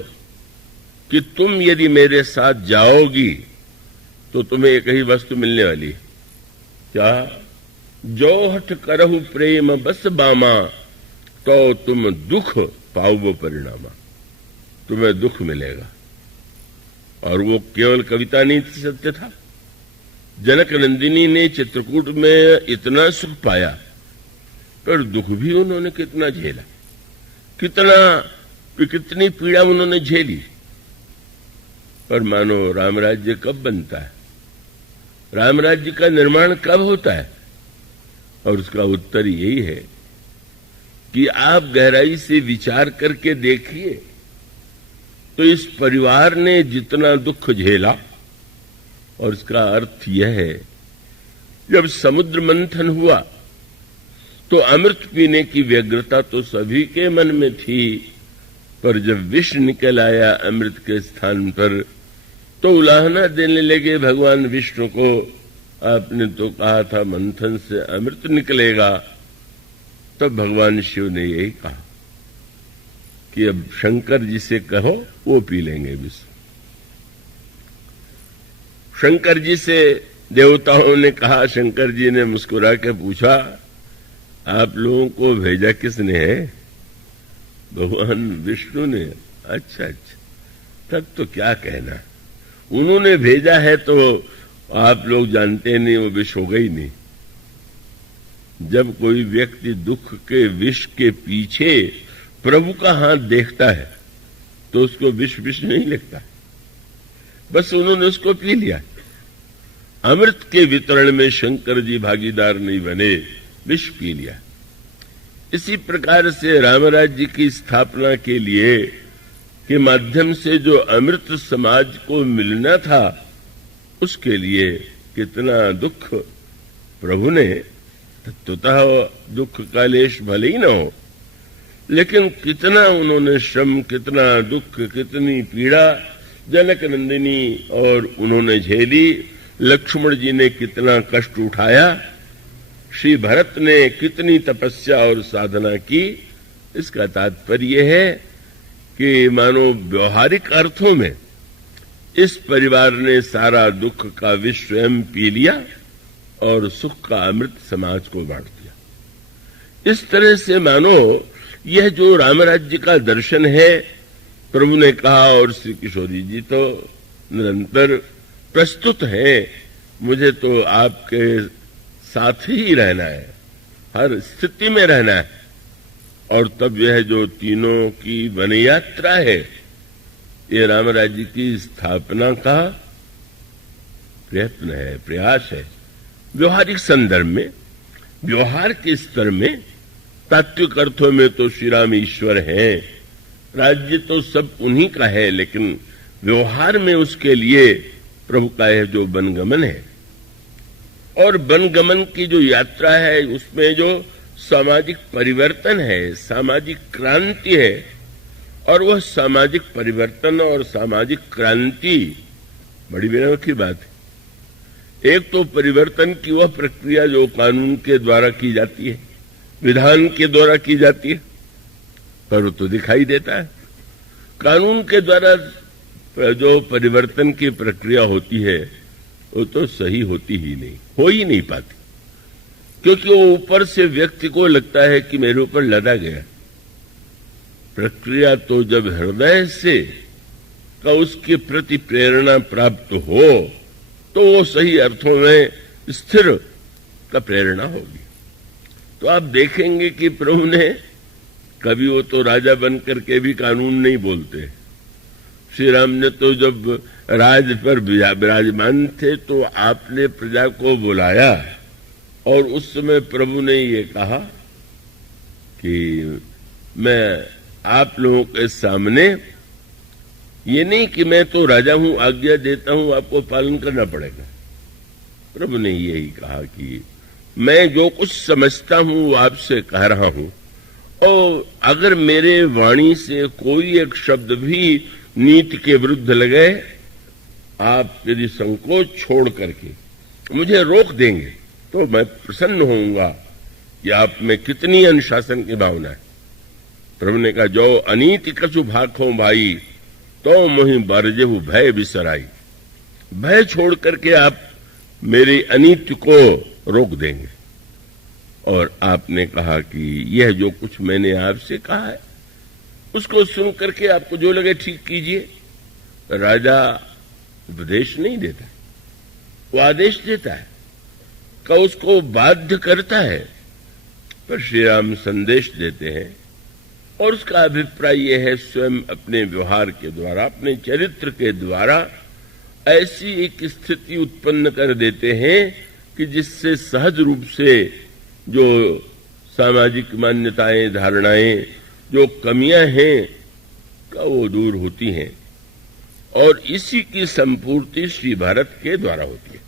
कि तुम यदि मेरे साथ जाओगी तो तुम्हें एक ही वस्तु मिलने वाली। क्या? जो हठ करहु प्रेम बस बामा, तो तुम दुख पाओ परिणामा, तुम्हें दुख मिलेगा। और वो केवल कविता नहीं थी, सत्य था। जनक नंदिनी ने चित्रकूट में इतना सुख पाया, पर दुख भी उन्होंने कितना झेला, कितनी पीड़ा उन्होंने झेली। पर मानो राम राज्य कब बनता है, राम राज्य का निर्माण कब होता है? और उसका उत्तर यही है कि आप गहराई से विचार करके देखिए तो इस परिवार ने जितना दुख झेला, और इसका अर्थ यह है, जब समुद्र मंथन हुआ तो अमृत पीने की व्यग्रता तो सभी के मन में थी, पर जब विष निकल आया अमृत के स्थान पर तो उलाहना देने लगे भगवान विष्णु को। आपने तो कहा था मंथन से अमृत निकलेगा। तब भगवान शिव ने यही कहा कि अब शंकर जी से कहो, वो पी लेंगे विष। शंकर जी से देवताओं ने कहा, शंकर जी ने मुस्कुरा के पूछा, आप लोगों को भेजा किसने है? भगवान विष्णु ने। अच्छा अच्छा, तब तो क्या कहना, उन्होंने भेजा है तो आप लोग जानते नहीं, वो विष होगा ही नहीं। जब कोई व्यक्ति दुख के विष के पीछे प्रभु का हाथ देखता है तो उसको विष विष नहीं लगता, बस उन्होंने उसको पी लिया। अमृत के वितरण में शंकर जी भागीदार नहीं बने, विष पी लिया। इसी प्रकार से रामराज्य की स्थापना के लिए के माध्यम से जो अमृत समाज को मिलना था, उसके लिए कितना दुख प्रभु ने, तत्वतः दुख का लेश भले ही न हो, लेकिन कितना उन्होंने श्रम, कितना दुख, कितनी पीड़ा जनक नंदिनी और उन्होंने झेली। लक्ष्मण जी ने कितना कष्ट उठाया, श्री भरत ने कितनी तपस्या और साधना की। इसका तात्पर्य है कि मानो व्यवहारिक अर्थों में इस परिवार ने सारा दुख का विष स्वयं पी लिया और सुख का अमृत समाज को बांट दिया। इस तरह से मानो यह जो रामराज्य का दर्शन है, प्रभु ने कहा, और श्री किशोरी जी तो निरंतर प्रस्तुत है, मुझे तो आपके साथ ही रहना है, हर स्थिति में रहना है। और तब यह जो तीनों की वन यात्रा है, ये राम राज्य की स्थापना का प्रयत्न है, प्रयास है। व्यवहारिक संदर्भ में, व्यवहार के स्तर में, तात्विक अर्थों में तो श्री राम ईश्वर हैं, राज्य तो सब उन्हीं का है, लेकिन व्यवहार में उसके लिए प्रभु का यह जो वनगमन है, और वनगमन की जो यात्रा है, उसमें जो सामाजिक परिवर्तन है, सामाजिक क्रांति है, और वह सामाजिक परिवर्तन और सामाजिक क्रांति बड़ी विनम्र की बात है। एक तो परिवर्तन की वह प्रक्रिया जो कानून के द्वारा की जाती है, विधान के द्वारा की जाती है, पर वो तो दिखाई देता है। कानून के द्वारा जो परिवर्तन की प्रक्रिया होती है वो तो सही होती ही नहीं, हो ही नहीं पाती, क्योंकि वो ऊपर से व्यक्ति को लगता है कि मेरे ऊपर लदा गया। प्रक्रिया तो जब हृदय से का उसके प्रति प्रेरणा प्राप्त हो तो वो सही अर्थों में स्थिर का प्रेरणा होगी। तो आप देखेंगे कि प्रभु ने कभी, वो तो राजा बन करके भी कानून नहीं बोलते। श्री राम ने तो जब राज पर विराजमान थे तो आपने प्रजा को बुलाया और उस समय प्रभु ने ये कहा कि मैं आप लोगों के सामने, ये नहीं कि मैं तो राजा हूं, आज्ञा देता हूं, आपको पालन करना पड़ेगा। प्रभु ने यही कहा कि मैं जो कुछ समझता हूं वो आपसे कह रहा हूं, और अगर मेरे वाणी से कोई एक शब्द भी नीति के विरुद्ध लगे, आप यदि संकोच छोड़ करके मुझे रोक देंगे तो मैं प्रसन्न होऊंगा कि आप में कितनी अनुशासन की भावना है। प्रभु ने कहा, जो अनीति कछु भाखों भाई तो मोहि बरजेहु भय बिसराई। भय छोड़ करके आप मेरी अनीति को रोक देंगे। और आपने कहा कि यह जो कुछ मैंने आपसे कहा है उसको सुन करके आपको जो लगे ठीक कीजिए। राजा उपदेश नहीं देता, वो आदेश देता है, का उसको बाध्य करता है। पर श्री राम संदेश देते हैं और उसका अभिप्राय यह है, स्वयं अपने व्यवहार के द्वारा, अपने चरित्र के द्वारा ऐसी एक स्थिति उत्पन्न कर देते हैं कि जिससे सहज रूप से जो सामाजिक मान्यताएं, धारणाएं, जो कमियां हैं का वो दूर होती हैं, और इसी की संपूर्ति श्री भारत के द्वारा होती है।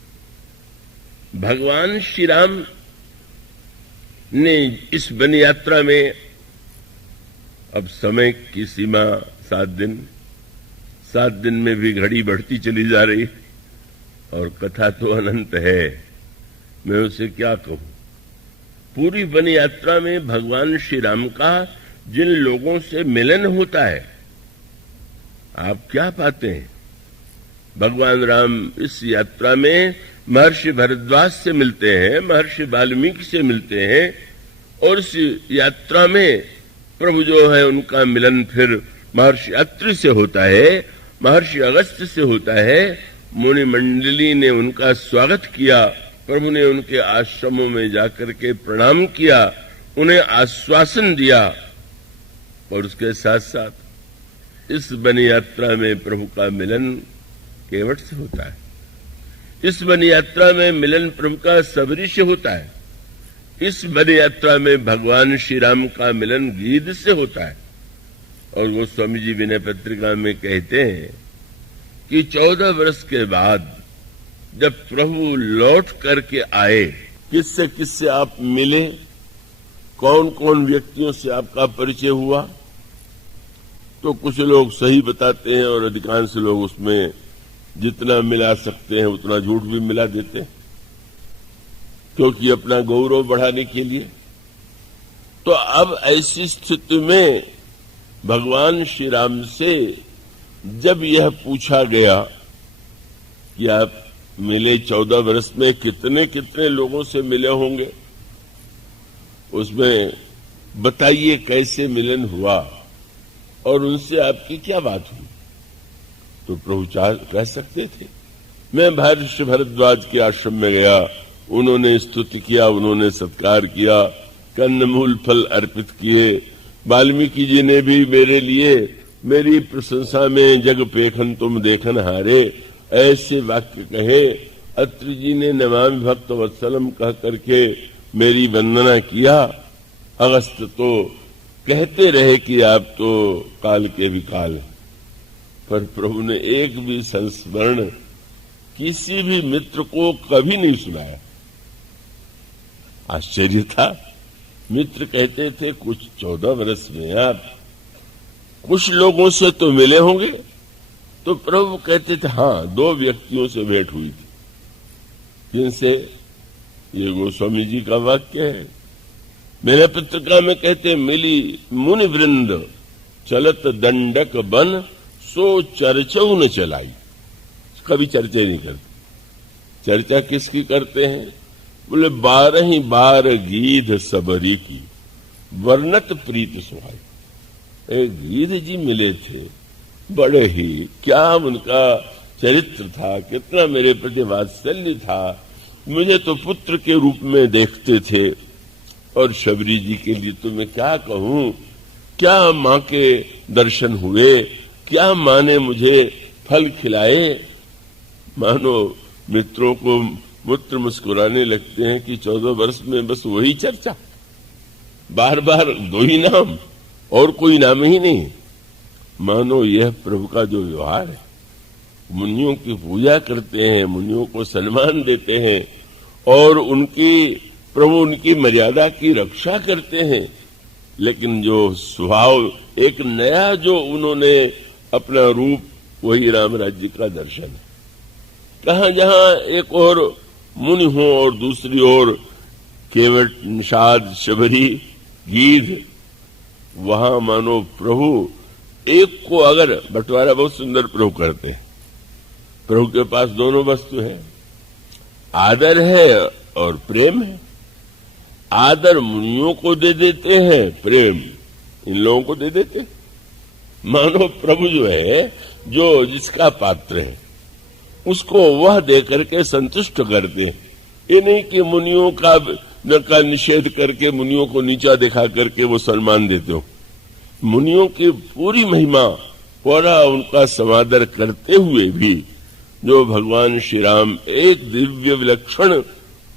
भगवान श्री राम ने इस वन यात्रा में, अब समय की सीमा 7 दिन, 7 दिन में भी घड़ी बढ़ती चली जा रही और कथा तो अनंत है, मैं उसे क्या कहूं। पूरी वन यात्रा में भगवान श्री राम का जिन लोगों से मिलन होता है, आप क्या पाते हैं? भगवान राम इस यात्रा में महर्षि भरद्वाज से मिलते हैं, महर्षि वाल्मीकि से मिलते हैं, और इस यात्रा में प्रभु जो है उनका मिलन फिर महर्षि अत्रि से होता है, महर्षि अगस्त्य से होता है। मुनि मंडली ने उनका स्वागत किया, प्रभु ने उनके आश्रमों में जाकर के प्रणाम किया, उन्हें आश्वासन दिया, और उसके साथ साथ इस वन यात्रा में प्रभु का मिलन केवट से होता है। इस वन यात्रा में मिलन प्रभु का सबरी से होता है। इस वन यात्रा में भगवान श्री राम का मिलन गीध से होता है। और वो स्वामी जी विनय पत्रिका में कहते हैं कि 14 वर्ष के बाद जब प्रभु लौट करके आए, किससे किससे आप मिले, कौन कौन व्यक्तियों से आपका परिचय हुआ, तो कुछ लोग सही बताते हैं और अधिकांश लोग उसमें जितना मिला सकते हैं उतना झूठ भी मिला देते हैं, क्योंकि अपना गौरव बढ़ाने के लिए। तो अब ऐसी स्थिति में भगवान श्री राम से जब यह पूछा गया कि आप मिले 14 वर्ष में कितने कितने लोगों से मिले होंगे, उसमें बताइए कैसे मिलन हुआ और उनसे आपकी क्या बात हुई। तो प्रभु कह सकते थे, मैं महर्षि भरद्वाज के आश्रम में गया, उन्होंने स्तुति किया, उन्होंने सत्कार किया, कंदमूल फल अर्पित किए। वाल्मीकि जी ने भी मेरे लिए, मेरी प्रशंसा में जग पेखन तुम देखन हारे, ऐसे वाक्य कहे। अत्रि जी ने नमामि भक्त वत्सलम कह करके मेरी वंदना किया। अगस्त तो कहते रहे कि आप तो काल के भी काल, पर प्रभु ने एक भी संस्मरण किसी भी मित्र को कभी नहीं सुनाया। आश्चर्य था। मित्र कहते थे कुछ 14 वर्ष में आप कुछ लोगों से तो मिले होंगे, तो प्रभु कहते थे हाँ 2 व्यक्तियों से भेंट हुई थी, जिनसे ये गोस्वामी जी का वाक्य है, मेरे पत्रिका में कहते मिली मुनि वृंद चलत दंडक बन सो चर्चऊ न चलाई। कभी चर्चा नहीं करते। चर्चा किसकी करते हैं? बोले 12 गीध सबरी की वर्णत प्रीत सुहाई। एक गीध जी मिले थे, बड़े ही क्या उनका चरित्र था, कितना मेरे प्रति वात्सल्य था। मुझे तो पुत्र के रूप में देखते थे और शबरी जी के लिए तो मैं क्या कहूं, क्या मां के दर्शन हुए, क्या मां ने मुझे फल खिलाए। मानो मित्रों को मित्र मुस्कुराने लगते हैं कि 14 वर्ष में बस वही चर्चा, बार बार 2 ही नाम और कोई नाम ही नहीं। मानो यह प्रभु का जो व्यवहार है, मुनियों की पूजा करते हैं, मुनियों को सम्मान देते हैं और प्रभु उनकी मर्यादा की रक्षा करते हैं। लेकिन जो स्वभाव एक नया जो उन्होंने अपना रूप, वही राम राज्य का दर्शन है। कहां जहां एक और मुनि हो और दूसरी ओर केवट, निषाद, शबरी, गीध, वहां मानो प्रभु एक को अगर बंटवारा बहुत सुंदर प्रभु करते हैं। प्रभु के पास दोनों वस्तु है, आदर है और प्रेम है। आदर मुनियों को दे देते हैं, प्रेम इन लोगों को दे देते हैं। मानो प्रभु जो है, जो जिसका पात्र है उसको वह दे करके संतुष्ट करते हैं। ये नहीं कि मुनियों का निषेध करके मुनियों को नीचा दिखा करके वो सम्मान देते हो। मुनियों की पूरी महिमा, पूरा उनका समादर करते हुए भी जो भगवान श्री राम एक दिव्य विलक्षण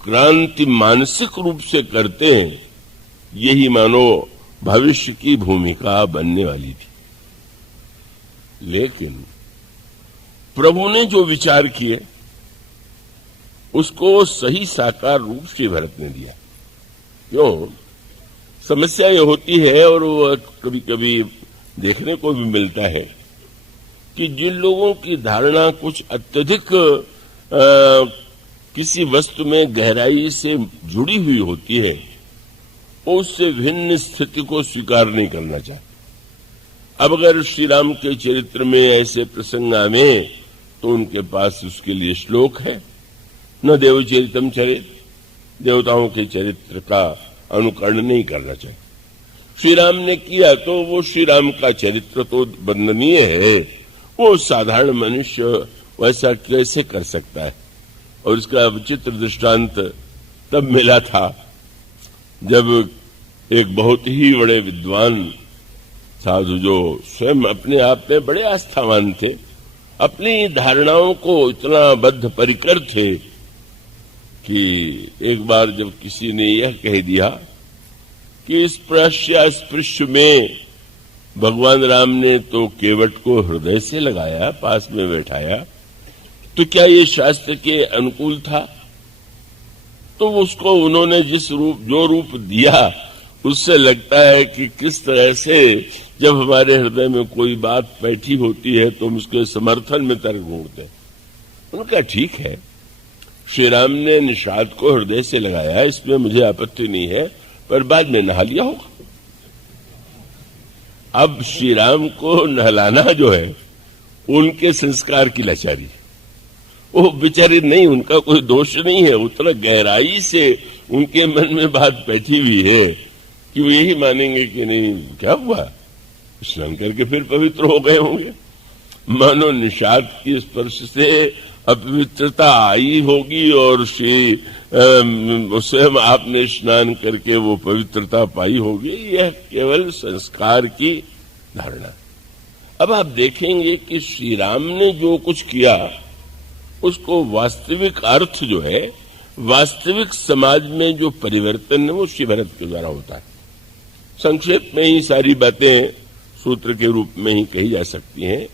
क्रांति मानसिक रूप से करते हैं, यही मानो भविष्य की भूमिका बनने वाली थी। लेकिन प्रभु ने जो विचार किए उसको सही साकार रूप श्री भरत ने दिया। क्यों? समस्या ये होती है और वो कभी कभी देखने को भी मिलता है कि जिन लोगों की धारणा कुछ अत्यधिक किसी वस्तु में गहराई से जुड़ी हुई होती है, वो उससे भिन्न स्थिति को स्वीकार नहीं करना चाहते। अब अगर श्री राम के चरित्र में ऐसे प्रसंग आवे तो उनके पास उसके लिए श्लोक है, न देवचरितम चरित, देवताओं के चरित्र का अनुकरण नहीं करना चाहिए। श्री राम ने किया तो वो श्री राम का चरित्र तो वंदनीय है, वो साधारण मनुष्य वैसा कैसे कर सकता है। और इसका विचित्र दृष्टांत तब मिला था जब एक बहुत ही बड़े विद्वान साधु, जो स्वयं अपने आप में बड़े आस्थावान थे, अपनी धारणाओं को इतना बद्ध परिकर थे कि एक बार जब किसी ने यह कह दिया कि स्पृश्य में भगवान राम ने तो केवट को हृदय से लगाया, पास में बैठाया, तो क्या ये शास्त्र के अनुकूल था? तो उसको उन्होंने जो रूप दिया, उससे लगता है कि किस तरह से जब हमारे हृदय में कोई बात बैठी होती है तो हम उसके समर्थन में तर्क ढूंढते हैं। उनका ठीक है, श्री राम ने निषाद को हृदय से लगाया, इसमें मुझे आपत्ति नहीं है, पर बाद में नहा लिया होगा। अब श्री राम को नहलाना जो है उनके संस्कार की लाचारी, वो बेचारे नहीं, उनका कोई दोष नहीं है। उतना गहराई से उनके मन में बात बैठी हुई है कि वो यही मानेंगे कि नहीं, क्या हुआ, स्नान करके फिर पवित्र हो गए होंगे। मानो निषाद की स्पर्श से अपवित्रता आई होगी और स्वयं आपने स्नान करके वो पवित्रता पाई होगी। यह केवल संस्कार की धारणा। अब आप देखेंगे कि श्री राम ने जो कुछ किया उसको वास्तविक अर्थ जो है, वास्तविक समाज में जो परिवर्तन है, वो श्री भरत के द्वारा होता है। संक्षेप में ही सारी बातें सूत्र के रूप में ही कही जा सकती हैं।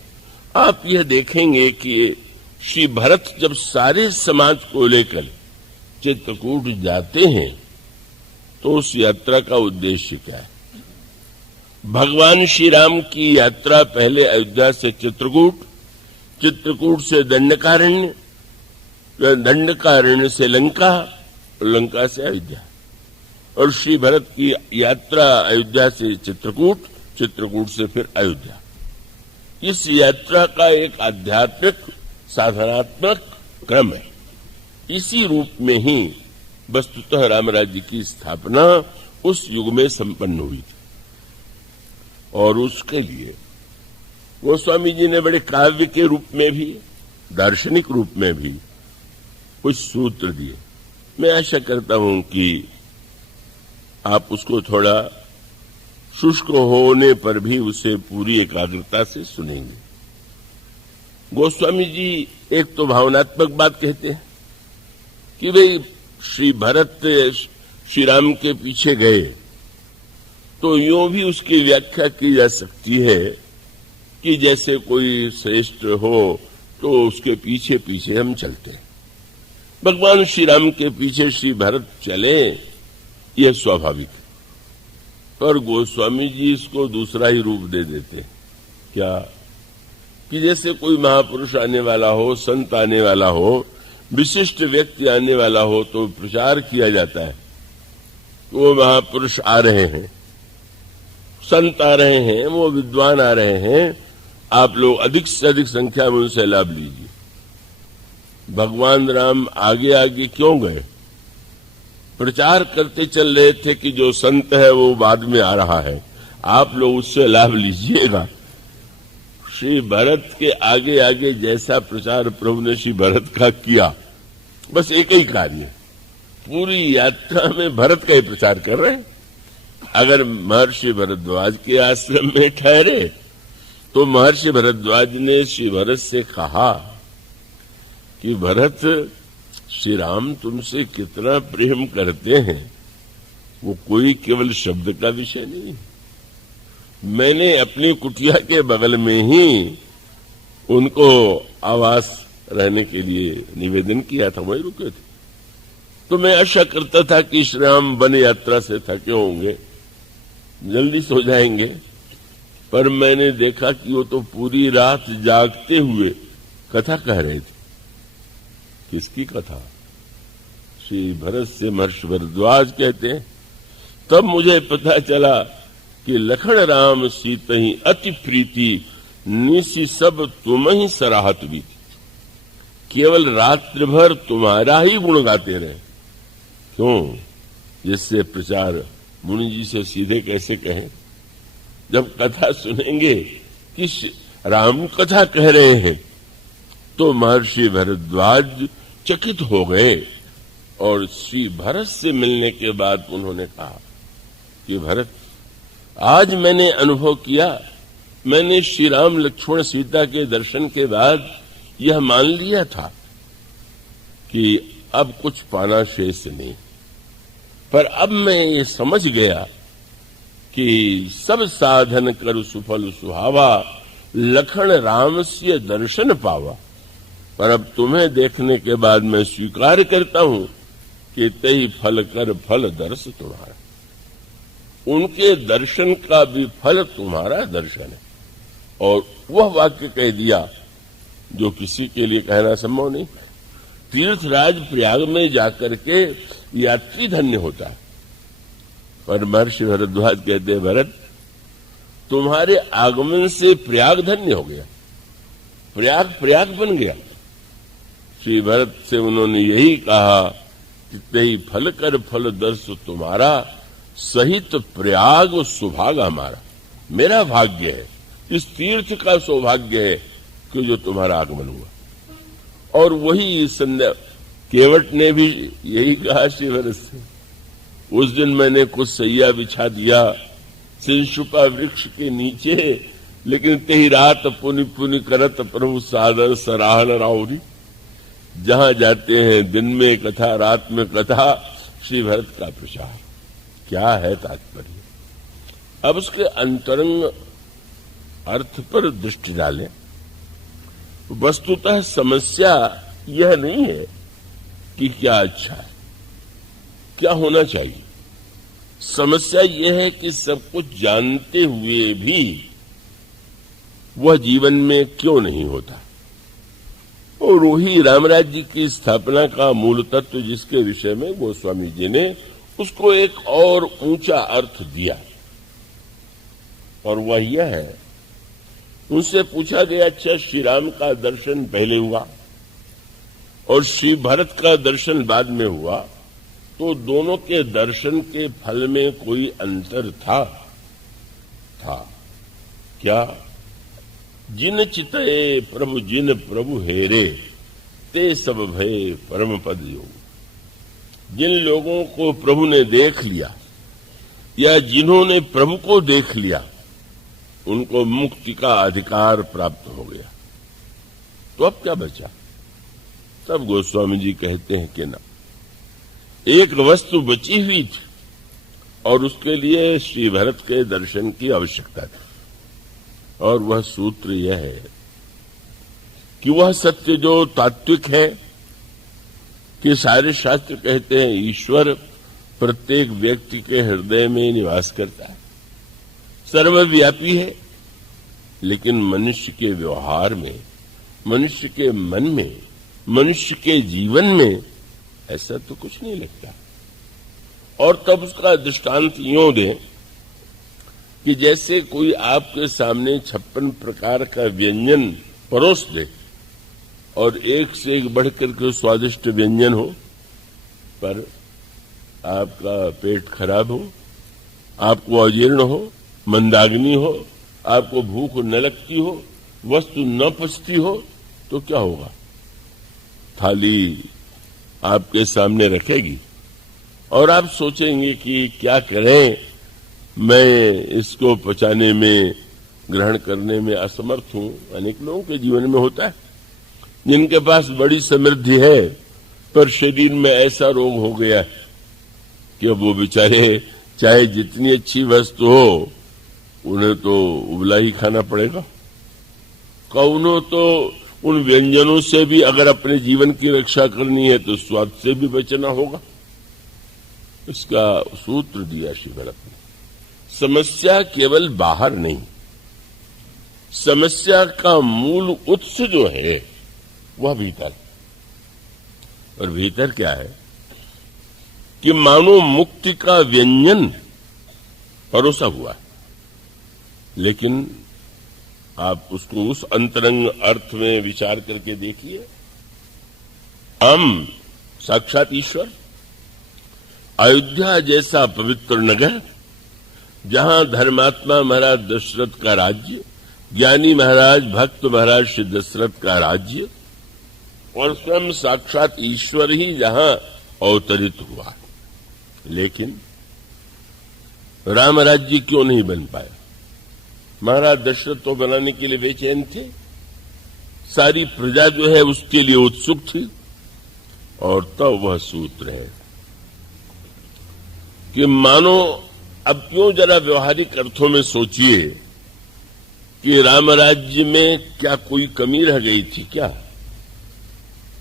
आप यह देखेंगे कि श्री भरत जब सारे समाज को लेकर चित्रकूट जाते हैं तो उस यात्रा का उद्देश्य क्या है? भगवान श्री राम की यात्रा पहले अयोध्या से चित्रकूट, चित्रकूट से दंडकारण्य, दंडकारण्य से लंका, लंका से अयोध्या। और श्री भरत की यात्रा अयोध्या से चित्रकूट, चित्रकूट से फिर अयोध्या। इस यात्रा का एक आध्यात्मिक साधनात्मक क्रम है। इसी रूप में ही वस्तुतः राम राज्य की स्थापना उस युग में संपन्न हुई थी। और उसके लिए गोस्वामी जी ने बड़े काव्य के रूप में भी, दार्शनिक रूप में भी कुछ सूत्र दिए। मैं आशा करता हूं कि आप उसको थोड़ा शुष्क होने पर भी उसे पूरी एकाग्रता से सुनेंगे। गोस्वामी जी एक तो भावनात्मक बात कहते हैं कि भाई श्री भरत श्री राम के पीछे गए, तो यूं भी उसकी व्याख्या की जा सकती है कि जैसे कोई श्रेष्ठ हो तो उसके पीछे पीछे हम चलते हैं। भगवान श्री राम के पीछे श्री भरत चले, यह स्वाभाविक है। पर गोस्वामी जी इसको दूसरा ही रूप दे देते हैं। क्या कि जैसे कोई महापुरुष आने वाला हो, संत आने वाला हो, विशिष्ट व्यक्ति आने वाला हो, तो प्रचार किया जाता है वो महापुरुष आ रहे हैं, संत आ रहे हैं, वो विद्वान आ रहे हैं, आप लोग अधिक से अधिक संख्या में उनसे लाभ लीजिए। भगवान राम आगे आगे क्यों गए? प्रचार करते चल रहे थे कि जो संत है वो बाद में आ रहा है, आप लोग उससे लाभ लीजिएगा। श्री भरत के आगे आगे जैसा प्रचार प्रभु ने श्री भरत का किया, बस एक ही कार्य, पूरी यात्रा में भरत का ही प्रचार कर रहे हैं। अगर महर्षि भरद्वाज के आश्रम में ठहरे तो महर्षि भरद्वाज ने श्री भरत से कहा कि भरत, श्री राम तुमसे कितना प्रेम करते हैं, वो कोई केवल शब्द का विषय नहीं। मैंने अपनी कुटिया के बगल में ही उनको आवास रहने के लिए निवेदन किया था, वहीं रुके थे। तो मैं आशा करता था कि श्री राम वन यात्रा से थके होंगे, जल्दी सो जाएंगे, पर मैंने देखा कि वो तो पूरी रात जागते हुए कथा कह रहे थे। किसकी कथा? श्री भरत से महर्षि भरद्वाज कहते हैं। तब मुझे पता चला कि लखन राम सीतहि अति प्रीति, निशि सब तुम ही सराहत भी। केवल रात्रि भर तुम्हारा ही गुण गाते रहे। क्यों? जिससे प्रचार मुनि जी से सीधे कैसे कहें? जब कथा सुनेंगे कि राम कथा कह रहे हैं, तो महर्षि भरद्वाज चकित हो गए और श्री भरत से मिलने के बाद उन्होंने कहा कि भरत, आज मैंने अनुभव किया, मैंने श्री राम लक्ष्मण सीता के दर्शन के बाद यह मान लिया था कि अब कुछ पाना शेष नहीं, पर अब मैं ये समझ गया कि सब साधन कर सुफल सुहावा, लखन राम से दर्शन पावा। पर अब तुम्हें देखने के बाद मैं स्वीकार करता हूं कि तही फल कर फल दर्श तुम्हारा। उनके दर्शन का भी फल तुम्हारा दर्शन है। और वह वाक्य कह दिया जो किसी के लिए कहना संभव नहीं। तीर्थराज प्रयाग में जाकर के यात्री धन्य होता है, पर महर्षि भरद्वाज कहते हैं, भरत, तुम्हारे आगमन से प्रयाग धन्य हो गया, प्रयाग बन गया। श्री भरत से उन्होंने यही कहा कि तही फल कर फल दर्श तुम्हारा, सहित प्रयाग सौभाग्य हमारा। मेरा भाग्य है, इस तीर्थ का सौभाग्य है कि जो तुम्हारा आगमन हुआ। और वही संध्या केवट ने भी यही कहा श्री भरत से। उस दिन मैंने कुछ सैया बिछा दिया सिंशुपा वृक्ष के नीचे, लेकिन तही रात पुनि पुनि करत प्रभु सादर सराहन राउरी। जहां जाते हैं दिन में कथा, रात में कथा, श्री भरत का प्रचार। क्या है तात्पर्य? अब उसके अंतरंग अर्थ पर दृष्टि डालें। वस्तुतः समस्या यह नहीं है कि क्या अच्छा है, क्या होना चाहिए। समस्या यह है कि सब कुछ जानते हुए भी वह जीवन में क्यों नहीं होता। और वही रामराज्य की स्थापना का मूल तत्व, जिसके विषय में गोस्वामी जी ने उसको एक और ऊंचा अर्थ दिया, और वह यह है, उनसे पूछा गया, अच्छा श्री राम का दर्शन पहले हुआ और श्री भरत का दर्शन बाद में हुआ, तो दोनों के दर्शन के फल में कोई अंतर था? क्या? जिन चितए प्रभु जिन प्रभु हेरे, ते सब भय परम पद योग। जिन लोगों को प्रभु ने देख लिया या जिन्होंने प्रभु को देख लिया, उनको मुक्ति का अधिकार प्राप्त हो गया। तो अब क्या बचा? तब गोस्वामी जी कहते हैं कि ना, एक वस्तु बची हुई थी और उसके लिए श्री भरत के दर्शन की आवश्यकता थी, और वह सूत्र यह है कि वह सत्य जो तात्विक है कि सारे शास्त्र कहते हैं ईश्वर प्रत्येक व्यक्ति के हृदय में निवास करता है, सर्वव्यापी है, लेकिन मनुष्य के व्यवहार में, मनुष्य के मन में, मनुष्य के जीवन में ऐसा तो कुछ नहीं लगता। और तब उसका दृष्टांत यूं दें कि जैसे कोई आपके सामने 56 प्रकार का व्यंजन परोस दे और एक से एक बढ़कर के स्वादिष्ट व्यंजन हो, पर आपका पेट खराब हो, आपको अजीर्ण हो, मंदाग्नि हो, आपको भूख न लगती हो, वस्तु न पचती हो, तो क्या होगा? थाली आपके सामने रखेगी और आप सोचेंगे कि क्या करें, मैं इसको पचाने में, ग्रहण करने में असमर्थ हूं। अनेक लोगों के जीवन में होता है, जिनके पास बड़ी समृद्धि है पर शरीर में ऐसा रोग हो गया है कि वो बेचारे चाहे जितनी अच्छी वस्तु हो, उन्हें तो उबला ही खाना पड़ेगा। कौनों तो उन व्यंजनों से भी अगर अपने जीवन की रक्षा करनी है तो स्वाद से भी बचना होगा। इसका सूत्र दिया श्री भरत ने। समस्या केवल बाहर नहीं, समस्या का मूल उत्स जो है वह भीतर। और भीतर क्या है कि मानो मुक्ति का व्यंजन परोसा हुआ, लेकिन आप उसको उस अंतरंग अर्थ में विचार करके देखिए। हम साक्षात ईश्वर, अयोध्या जैसा पवित्र नगर, जहां धर्मात्मा महाराज दशरथ का राज्य, ज्ञानी महाराज भक्त महाराज श्री दशरथ का राज्य, और स्वयं साक्षात ईश्वर ही जहां अवतरित हुआ, लेकिन राम राज्य क्यों नहीं बन पाया? महाराज दशरथ तो बनाने के लिए बेचैन थे, सारी प्रजा जो है उसके लिए उत्सुक थी, और तब वह सूत्र है कि मानो, अब क्यों जरा व्यवहारिक अर्थों में सोचिए कि राम राज्य में क्या कोई कमी रह गई थी क्या?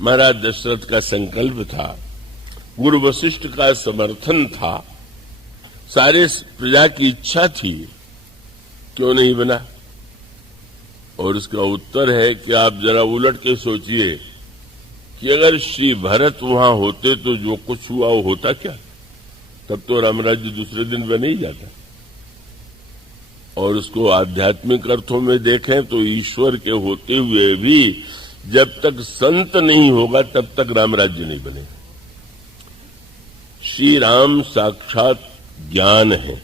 महाराज दशरथ का संकल्प था, गुरु वशिष्ठ का समर्थन था, सारे प्रजा की इच्छा थी, क्यों नहीं बना? और इसका उत्तर है कि आप जरा उलट के सोचिए कि अगर श्री भरत वहां होते तो जो कुछ हुआ वो होता क्या? तब तो रामराज्य दूसरे दिन बन ही जाता। और उसको आध्यात्मिक अर्थों में देखें तो ईश्वर के होते हुए भी जब तक संत नहीं होगा तब तक रामराज्य नहीं बनेगा। श्री राम साक्षात ज्ञान है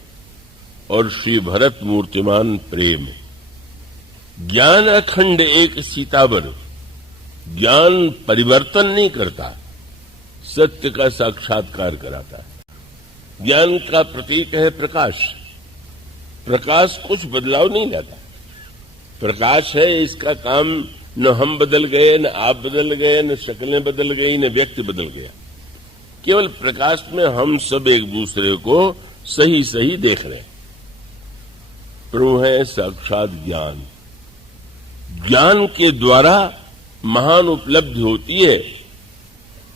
और श्री भरत मूर्तिमान प्रेम है। ज्ञान अखंड एक सीतावर, ज्ञान परिवर्तन नहीं करता, सत्य का साक्षात्कार कराता है। ज्ञान का प्रतीक है प्रकाश। प्रकाश कुछ बदलाव नहीं लाता, प्रकाश है, इसका काम न हम बदल गए, न आप बदल गए, न शक्लें बदल गई, न व्यक्ति बदल गया। केवल प्रकाश में हम सब एक दूसरे को सही सही देख रहे हैं। प्रभु है साक्षात ज्ञान। ज्ञान के द्वारा महान उपलब्धि होती है,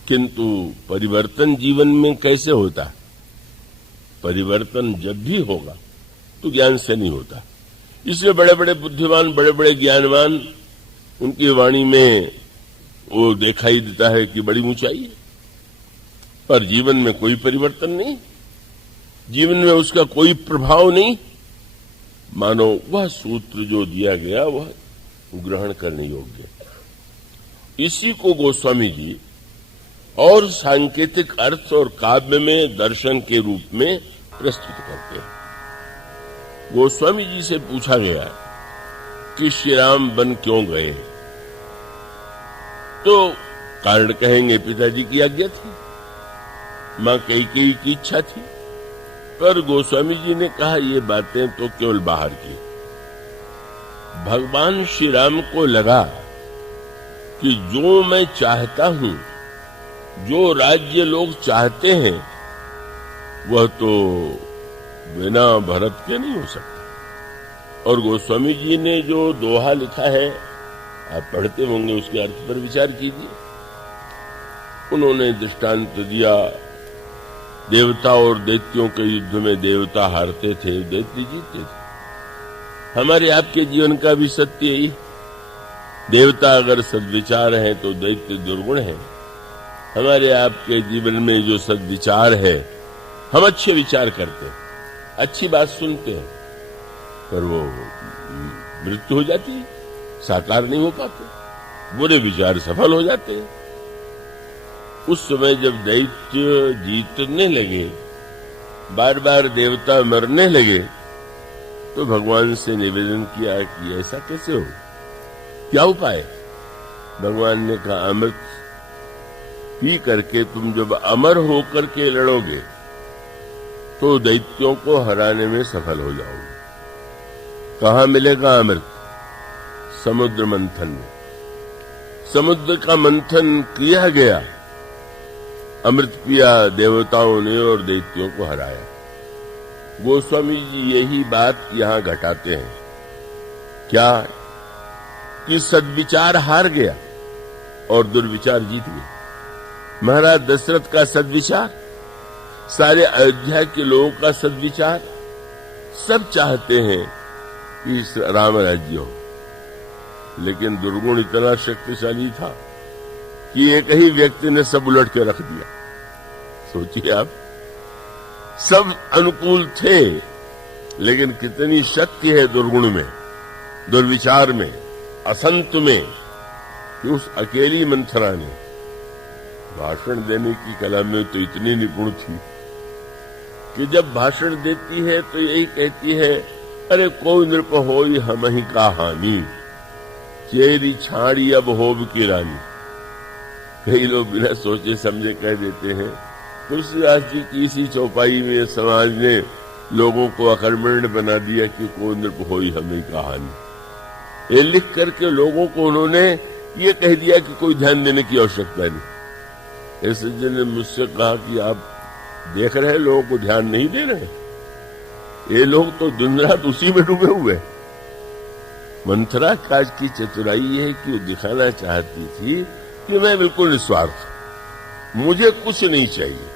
किंतु परिवर्तन जीवन में कैसे होता है? परिवर्तन जब भी होगा तो ज्ञान से नहीं होता। इसलिए बड़े बड़े बुद्धिमान, बड़े बड़े ज्ञानवान, उनकी वाणी में वो दिखाई देता है कि बड़ी ऊंचाई है, पर जीवन में कोई परिवर्तन नहीं। जीवन में उसका कोई प्रभाव नहीं, मानो वह सूत्र जो दिया गया वह ग्रहण करने योग्य। इसी को गोस्वामी जी और सांकेतिक अर्थ और काव्य में दर्शन के रूप में प्रस्तुत करते हैं। गोस्वामी जी से पूछा गया कि श्री राम वन क्यों गए, तो कारण कहेंगे पिताजी की आज्ञा थी, मां कैकेयी की इच्छा थी। पर गोस्वामी जी ने कहा ये बातें तो केवल बाहर की। भगवान श्री राम को लगा कि जो मैं चाहता हूं, जो राज्य लोग चाहते हैं, वह तो बिना भरत के नहीं हो सकता। और गोस्वामी जी ने जो दोहा लिखा है, आप पढ़ते होंगे, उसके अर्थ पर विचार कीजिए। उन्होंने दृष्टांत दिया, देवता और दैत्यों के युद्ध में देवता हारते थे, दैत्य जीतते थे। हमारे आपके जीवन का भी सत्य यही, देवता अगर सद्विचार है तो दैत्य दुर्गुण है। हमारे आपके जीवन में जो सद्विचार है, हम अच्छे विचार करते हैं, अच्छी बात सुनते हैं, पर वो मृत्यु हो जाती है, साकार नहीं हो पाते, बुरे विचार सफल हो जाते हैं। उस समय जब दैत्य जीतने लगे, बार बार देवता मरने लगे, तो भगवान से निवेदन किया कि ऐसा कैसे हो, क्या उपाय। भगवान ने कहा अमृत पी करके तुम जब अमर होकर के लड़ोगे तो दैत्यों को हराने में सफल हो जाओगे। कहां मिलेगा अमृत? समुद्र मंथन में। समुद्र का मंथन किया गया, अमृत पिया देवताओं ने और दैत्यों को हराया। गोस्वामी जी यही बात यहां घटाते हैं, क्या कि सद्विचार हार गया और दुर्विचार जीत गया। महाराज दशरथ का सद्विचार, सारे अयोध्या के लोगों का सद्विचार, सब चाहते हैं कि राम राज्य हो, लेकिन दुर्गुण इतना शक्तिशाली था कि एक ही व्यक्ति ने सब उलट के रख दिया। सोचिए आप, सब अनुकूल थे, लेकिन कितनी शक्ति है दुर्गुण में, दुर्विचार में, असंत में, कि उस अकेली मंथरा ने भाषण देने की कला में तो इतनी निपुण थी कि जब भाषण देती है तो यही कहती है, अरे कोई नृप होई हम ही का हानि, चेरी छाड़ी अब होब की रानी। कई लोग बिना सोचे समझे कह देते हैं। तुलसीदास जी की इसी चौपाई में समाज ने लोगों को अकर्मण्य बना दिया कि कोई नृप होई हम ही का हानि। ये लिख करके लोगों को उन्होंने ये कह दिया कि कोई ध्यान देने की आवश्यकता नहीं। ऐसे जन ने मुझसे कहा कि आप देख रहे हैं लोगों को ध्यान नहीं दे रहे, ये लोग तो दिन रात उसी में डूबे हुए। मंथरा काज की चतुराई है कि वो दिखाना चाहती थी कि मैं बिल्कुल निस्वार्थ, मुझे कुछ नहीं चाहिए,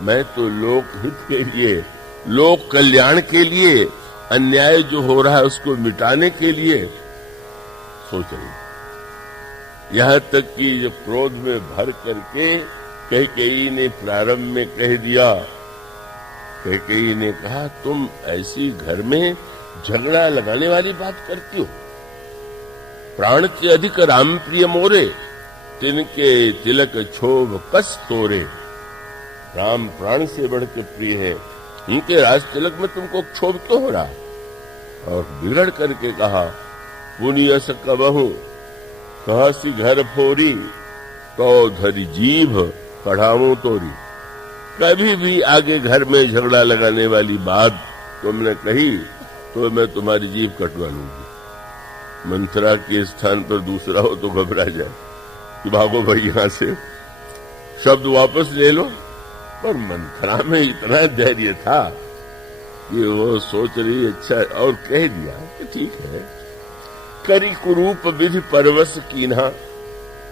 मैं तो लोकहित के लिए, लोक कल्याण के लिए, अन्याय जो हो रहा है उसको मिटाने के लिए सोच रही। यहां तक कि जब क्रोध में भर करके कैकेयी ने प्रारंभ में कह दिया, कैकेयी ने कहा तुम ऐसी घर में झगड़ा लगाने वाली बात करती हो, प्राण के अधिक राम प्रिय मोरे, तिनके तिलक क्षोभ कस तोरे। राम प्राण से बढ़ के प्रिय है, उनके राज तिलक में तुमको क्षोभ क्यों हो रहा? और बिगड़ करके कहा पुनिय सकबहु कहा सी घर फोरी, तो धरी जीभ कढ़ावो तोरी। कभी भी आगे घर में झगड़ा लगाने वाली बात तुमने कही तो मैं तुम्हारी जीभ कटवा लूंगी। मंथरा के स्थान पर दूसरा हो तो घबरा जाए कि भागो भाई यहां से, शब्द वापस ले लो। पर मंथरा में इतना धैर्य था कि वो सोच रही अच्छा, और कह दिया कि ठीक है, करी कुरूप विधि परवश कीन्हा।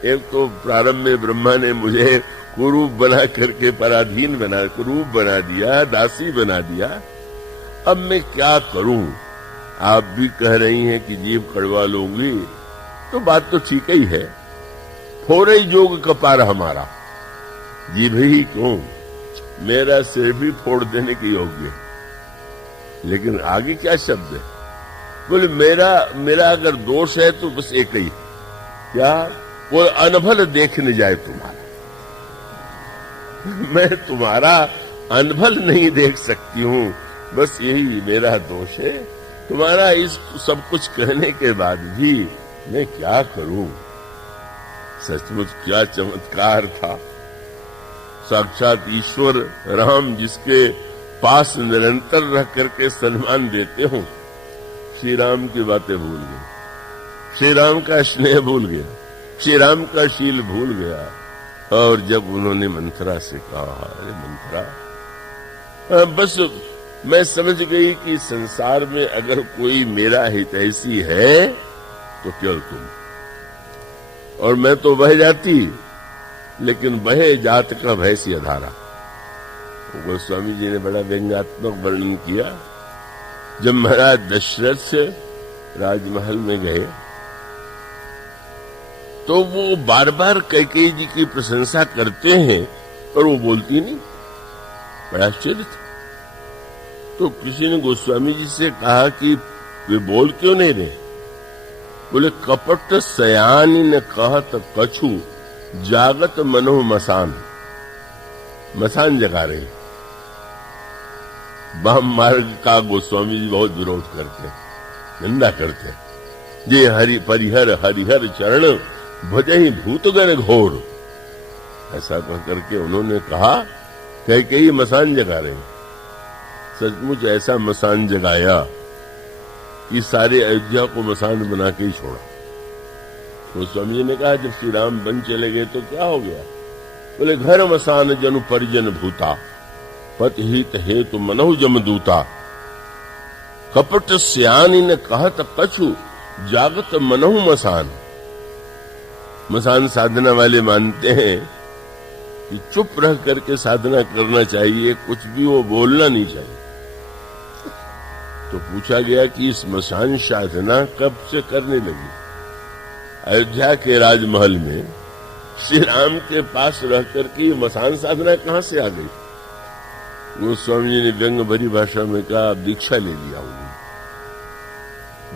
एक तो प्रारंभ में ब्रह्मा ने मुझे कुरूप बना करके पराधीन बना, कुरूप बना दिया, दासी बना दिया, अब मैं क्या करूं? आप भी कह रही हैं कि जीभ कड़वा लूंगी, तो बात तो ठीक ही है, फोरे जोग कपार हमारा, जीभ ही क्यों, मेरा सिर भी फोड़ देने के योग्य है। लेकिन आगे क्या शब्द है? बोले मेरा अगर दोष है तो बस एक ही, क्या कोई अनभल देखने जाए तुम्हारा। मैं तुम्हारा अनभल नहीं देख सकती हूं, बस यही मेरा दोष है। तुम्हारा इस सब कुछ कहने के बाद भी मैं क्या करूं। सचमुच क्या चमत्कार था। साक्षात ईश्वर राम जिसके पास निरंतर रह करके सम्मान देते हो, श्री राम की बातें भूल गए, श्री राम का स्नेह भूल गया, श्री राम का शील भूल गया। और जब उन्होंने मंथरा से कहा, अरे मंथरा, बस मैं समझ गई कि संसार में अगर कोई मेरा हितैषी है तो केवल तुम, और मैं तो बह जाती, लेकिन बहे जात का भय सी अधारा। गोस्वामी जी ने बड़ा व्यंग्यात्मक वर्णन किया। जब महाराज दशरथ से राजमहल में गए तो वो बार बार कैकेयी जी की प्रशंसा करते हैं, पर वो बोलती नहीं। बड़ा आश्चर्य था। तो किसी ने गोस्वामी जी से कहा कि वे बोल क्यों नहीं रहे? बोले, कपट सयानी ने कहत कछु जागत मनो मसान। मसान जगा रहे। वाम मार्ग का गोस्वामी जी बहुत विरोध करते हैं, निंदा करते हैं। जे हरि परिहर हरिहर चरण भजहि भूतगण घोर, ऐसा कह करके उन्होंने कहा कई मसान जगा रहे। सचमुच ऐसा मसान जगाया कि सारे अयोध्या को मसान बना के ही छोड़ा। तो स्वामी जी ने कहा, जब श्री राम बन चले गए तो क्या हो गया? बोले, घर मसान जनु परिजन भूता, पति हित हेतु मनहु जमदूता। कपट स्यानी ने कहत कछु जागत मनहु मसान। मसान साधना वाले मानते हैं कि चुप रह करके साधना करना चाहिए, कुछ भी वो बोलना नहीं चाहिए। तो पूछा गया कि इस मसान साधना कब से करने लगी? अयोध्या के राजमहल में श्री राम के पास रह करके मसान साधना कहां से आ गई? गोस्वामी जी ने व्यंग भरी भाषा में कहा, अब दीक्षा ले लिया उन्होंने,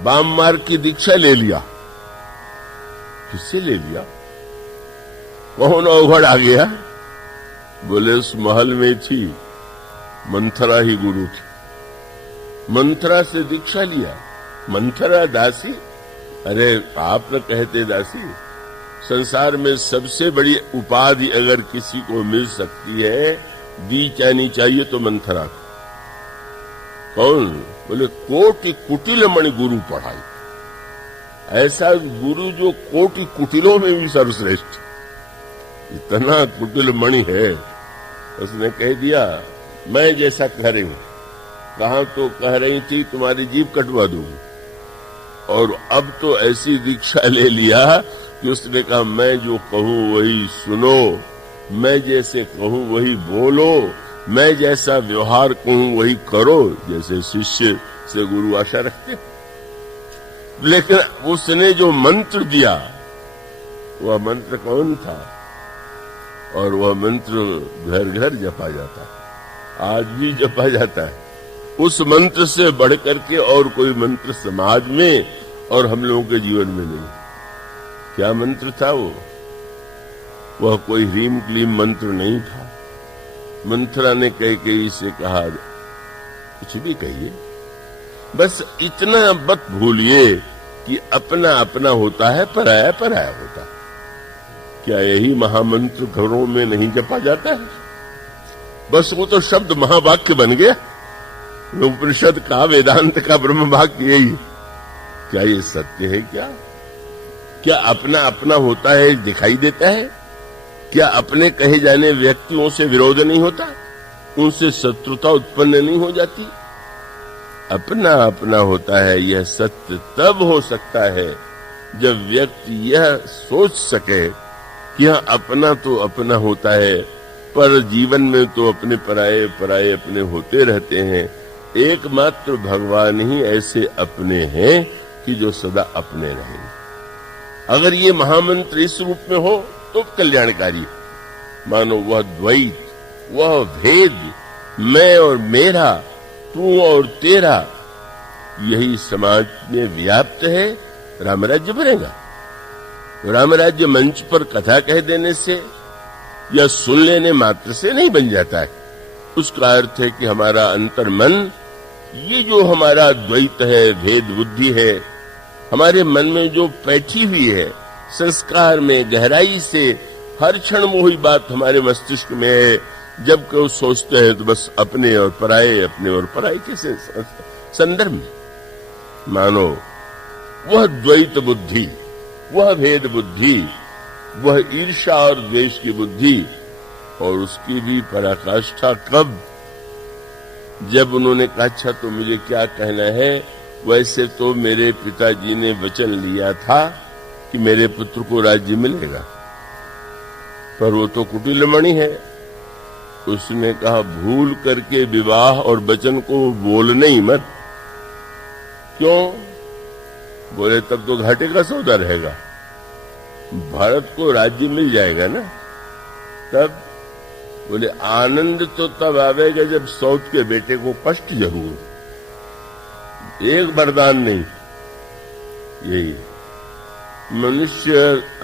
वाम मार्ग की दीक्षा ले लिया। किससे ले लिया? कौन अवघड़ आ गया? बोले, उस महल में थी मंथरा ही गुरु थी, मंथरा से दीक्षा लिया। मंथरा दासी? अरे आप न कहते दासी। संसार में सबसे बड़ी उपाधि अगर किसी को मिल सकती है, दी चाहनी चाहिए तो मंथरा को। कौन? बोले, कोटि कुटिल मणि गुरु पढ़ाई। ऐसा गुरु जो कोटि कुटिलों में भी सर्वश्रेष्ठ, इतना कुटिल मणि है। उसने कह दिया, मैं जैसा कह रही हूं। कहा तो कह रही थी तुम्हारी जीभ कटवा दूंगी, और अब तो ऐसी दीक्षा ले लिया कि उसने कहा, मैं जो कहूं वही सुनो, मैं जैसे कहूं वही बोलो, मैं जैसा व्यवहार कहूं वही करो, जैसे शिष्य से गुरु आशा रखते। लेकिन उसने जो मंत्र दिया, वह मंत्र कौन था? और वह मंत्र घर घर जपा जाता, आज भी जपा जाता है। उस मंत्र से बढ़ करके और कोई मंत्र समाज में और हम लोगों के जीवन में नहीं। क्या मंत्र था वो? वह कोई ह्रीम क्लीम मंत्र नहीं था। मंथरा ने कैकेयी से कहा, कुछ भी कहिए, बस इतना मत भूलिए कि अपना अपना होता है, पराया पराया होता है। क्या यही महामंत्र घरों में नहीं जपा जाता है? बस वो तो शब्द महावाक्य बन गया। उपनिषद का, वेदांत का ब्रह्म वाक्य यही। क्या ये सत्य है? क्या अपना अपना होता है, दिखाई देता है? क्या अपने कहे जाने व्यक्तियों से विरोध नहीं होता? उनसे शत्रुता उत्पन्न नहीं हो जाती? अपना अपना होता है, यह सत्य तब हो सकता है जब व्यक्ति यह सोच सके कि यह अपना तो अपना होता है, पर जीवन में तो अपने पराये पराये अपने होते रहते हैं। एकमात्र भगवान ही ऐसे अपने हैं कि जो सदा अपने रहेंगे। अगर ये महामंत्र इस रूप में हो तो कल्याणकारी है। मानो वह द्वैत वह भेद मैं और मेरा, तू और तेरा, यही समाज में व्याप्त है, रामराज्य बनेगा। रामराज्य मंच पर कथा कह देने से या सुन लेने मात्र से नहीं बन जाता है। उसका अर्थ है कि हमारा अंतर्मन, ये जो हमारा द्वैत है, भेद बुद्धि है, हमारे मन में जो बैठी हुई है, संस्कार में गहराई से हर क्षण वही बात हमारे मस्तिष्क में है। जब कोई सोचते हैं तो बस अपने और पराये के संदर्भ में मानो वह द्वैत बुद्धि, वह भेद बुद्धि, वह ईर्ष्या और द्वेष की बुद्धि, और उसकी भी पराकाष्ठा कब, जब उन्होंने कहा अच्छा तो मुझे क्या कहना है, वैसे तो मेरे पिताजी ने वचन लिया था कि मेरे पुत्र को राज्य मिलेगा, पर वो तो कुटिलमणि है। उसने कहा भूल करके विवाह और वचन को बोलने ही मत। क्यों? बोले तब तो घाटे का सौदा रहेगा, भारत को राज्य मिल जाएगा ना। तब बोले आनंद तो तब आवेगा जब सौत के बेटे को कष्ट जरूर, एक वरदान नहीं। यही मनुष्य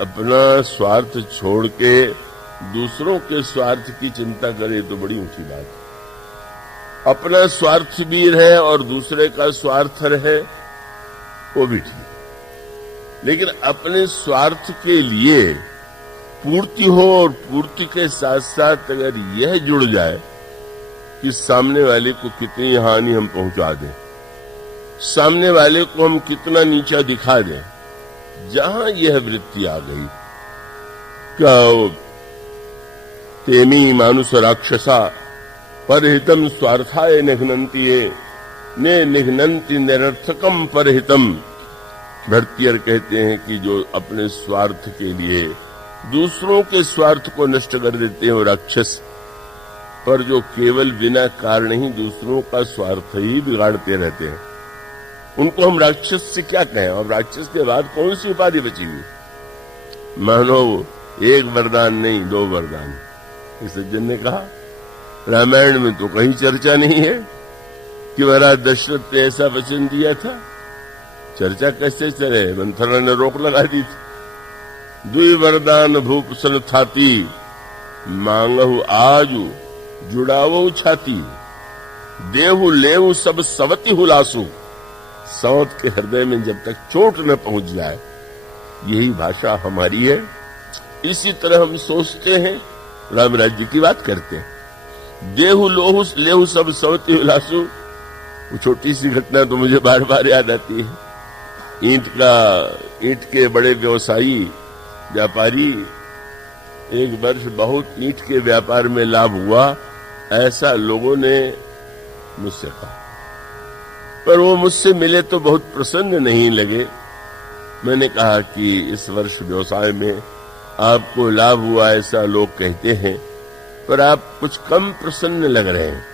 अपना स्वार्थ छोड़ के दूसरों के स्वार्थ की चिंता करे तो बड़ी ऊंची बात है। अपना स्वार्थ भी रहे और दूसरे का स्वार्थ रहे, वो भी ठीक। लेकिन अपने स्वार्थ के लिए पूर्ति हो और पूर्ति के साथ साथ अगर यह जुड़ जाए कि सामने वाले को कितनी हानि हम पहुंचा दें, सामने वाले को हम कितना नीचा दिखा दें, जहां यह वृत्ति आ गई, क्या तेमी मानुष राक्षसा परहितम स्वार्थाय निघ्नन्ति ने निघ्नन्ति निरर्थकम परहितम। भरतियर कहते हैं कि जो अपने स्वार्थ के लिए दूसरों के स्वार्थ को नष्ट कर देते हैं वो राक्षस, पर जो केवल बिना कारण ही दूसरों का स्वार्थ ही बिगाड़ते रहते हैं, उनको हम राक्षस से क्या कहें। और राक्षस के बाद कौन सी उपाधि बची हुई? मानो एक वरदान नहीं, दो वरदान। इस सज्जन ने कहा रामायण में तो कहीं चर्चा नहीं है कि महाराज दशरथ ने ऐसा वचन दिया था। चर्चा कैसे चले? मंथरा ने रोक लगा दी थी। दुई वरदान भूप सन थाती, मांगहु आजू जुड़ावो छाती, देहु लेहु सब सवती हुलासु। सौत के हृदय में जब तक चोट न पहुंच जाए, यही भाषा हमारी है। इसी तरह हम सोचते हैं, राम राज्य की बात करते हैं। देहु लोहु लेहु सब सवती हुलासु। वो छोटी सी घटना तो मुझे बार बार याद आती है। ईंट के बड़े व्यवसायी व्यापारी, एक वर्ष बहुत ईंट के व्यापार में लाभ हुआ, ऐसा लोगों ने मुझसे कहा, पर वो मुझसे मिले तो बहुत प्रसन्न नहीं लगे। मैंने कहा कि इस वर्ष व्यवसाय में आपको लाभ हुआ ऐसा लोग कहते हैं, पर आप कुछ कम प्रसन्न लग रहे हैं।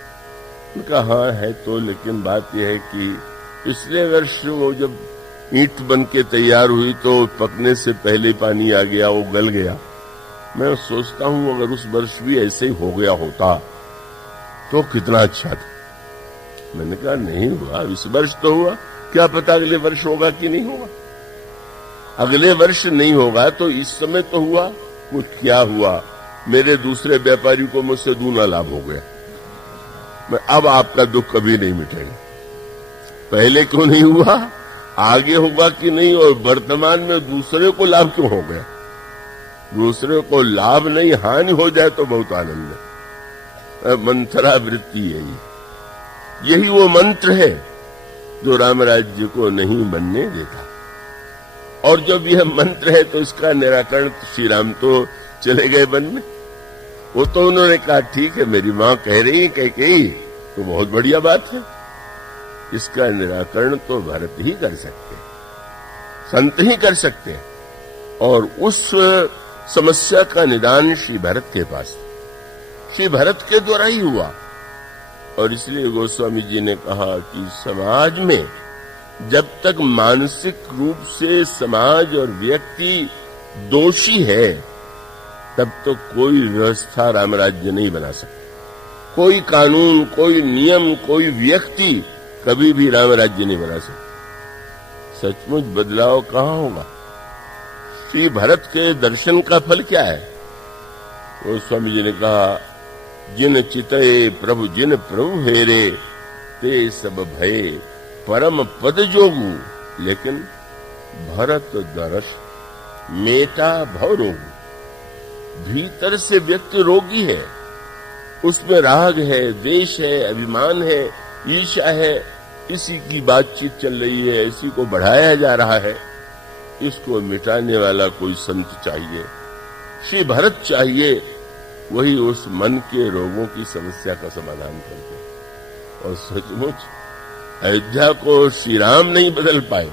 उनका हाँ है तो, लेकिन बात यह है कि पिछले वर्ष वो जब ईंट बन के तैयार हुई तो पकने से पहले पानी आ गया, वो गल गया। मैं सोचता हूं अगर उस वर्ष भी ऐसे ही हो गया होता तो कितना अच्छा था। मैंने कहा नहीं हुआ, इस वर्ष तो हुआ, क्या पता अगले वर्ष होगा कि नहीं होगा। अगले वर्ष नहीं होगा तो इस समय तो हुआ। वो क्या हुआ, मेरे दूसरे व्यापारी को मुझसे दूना लाभ हो गया। मैं अब आपका दुख कभी नहीं मिटेगा। पहले क्यों नहीं हुआ, आगे होगा कि नहीं, और वर्तमान में दूसरे को लाभ क्यों हो गया। दूसरे को लाभ नहीं हानि हो जाए तो बहुत आनंद है। मंथरा वृत्ति यही वो मंत्र है जो राम राज्य को नहीं बनने देता। और जब यह मंत्र है तो इसका निराकरण श्री राम तो चले गए वन में। वो तो उन्होंने कहा ठीक है, मेरी मां कह रही है कही तो बहुत बढ़िया बात है। इसका निराकरण तो भरत ही कर सकते हैं, संत ही कर सकते हैं, और उस समस्या का निदान श्री भरत के पास, श्री भरत के द्वारा ही हुआ। और इसलिए गोस्वामी जी ने कहा कि समाज में जब तक मानसिक रूप से समाज और व्यक्ति दोषी है, तब तो कोई व्यवस्था रामराज्य नहीं बना सकती। कोई कानून, कोई नियम, कोई व्यक्ति कभी भी राम राज्य नहीं बना सकता। सचमुच बदलाव कहाँ होगा? श्री भरत के दर्शन का फल क्या है? वो स्वामी जी ने कहा, जिन चितये प्रभु जिन प्रभु हेरे, ते सब भये परम पद जोगु। लेकिन भरत दर्श मेटा भव रोगु। भीतर से व्यक्ति रोगी है, उसमें राग है, द्वेष है, अभिमान है, ईर्ष्या है, इसी की बातचीत चल रही है, इसी को बढ़ाया जा रहा है। इसको मिटाने वाला कोई संत चाहिए, श्री भरत चाहिए, वही उस मन के रोगों की समस्या का समाधान करते हैं। और सचमुच अयोध्या को श्री राम नहीं बदल पाए,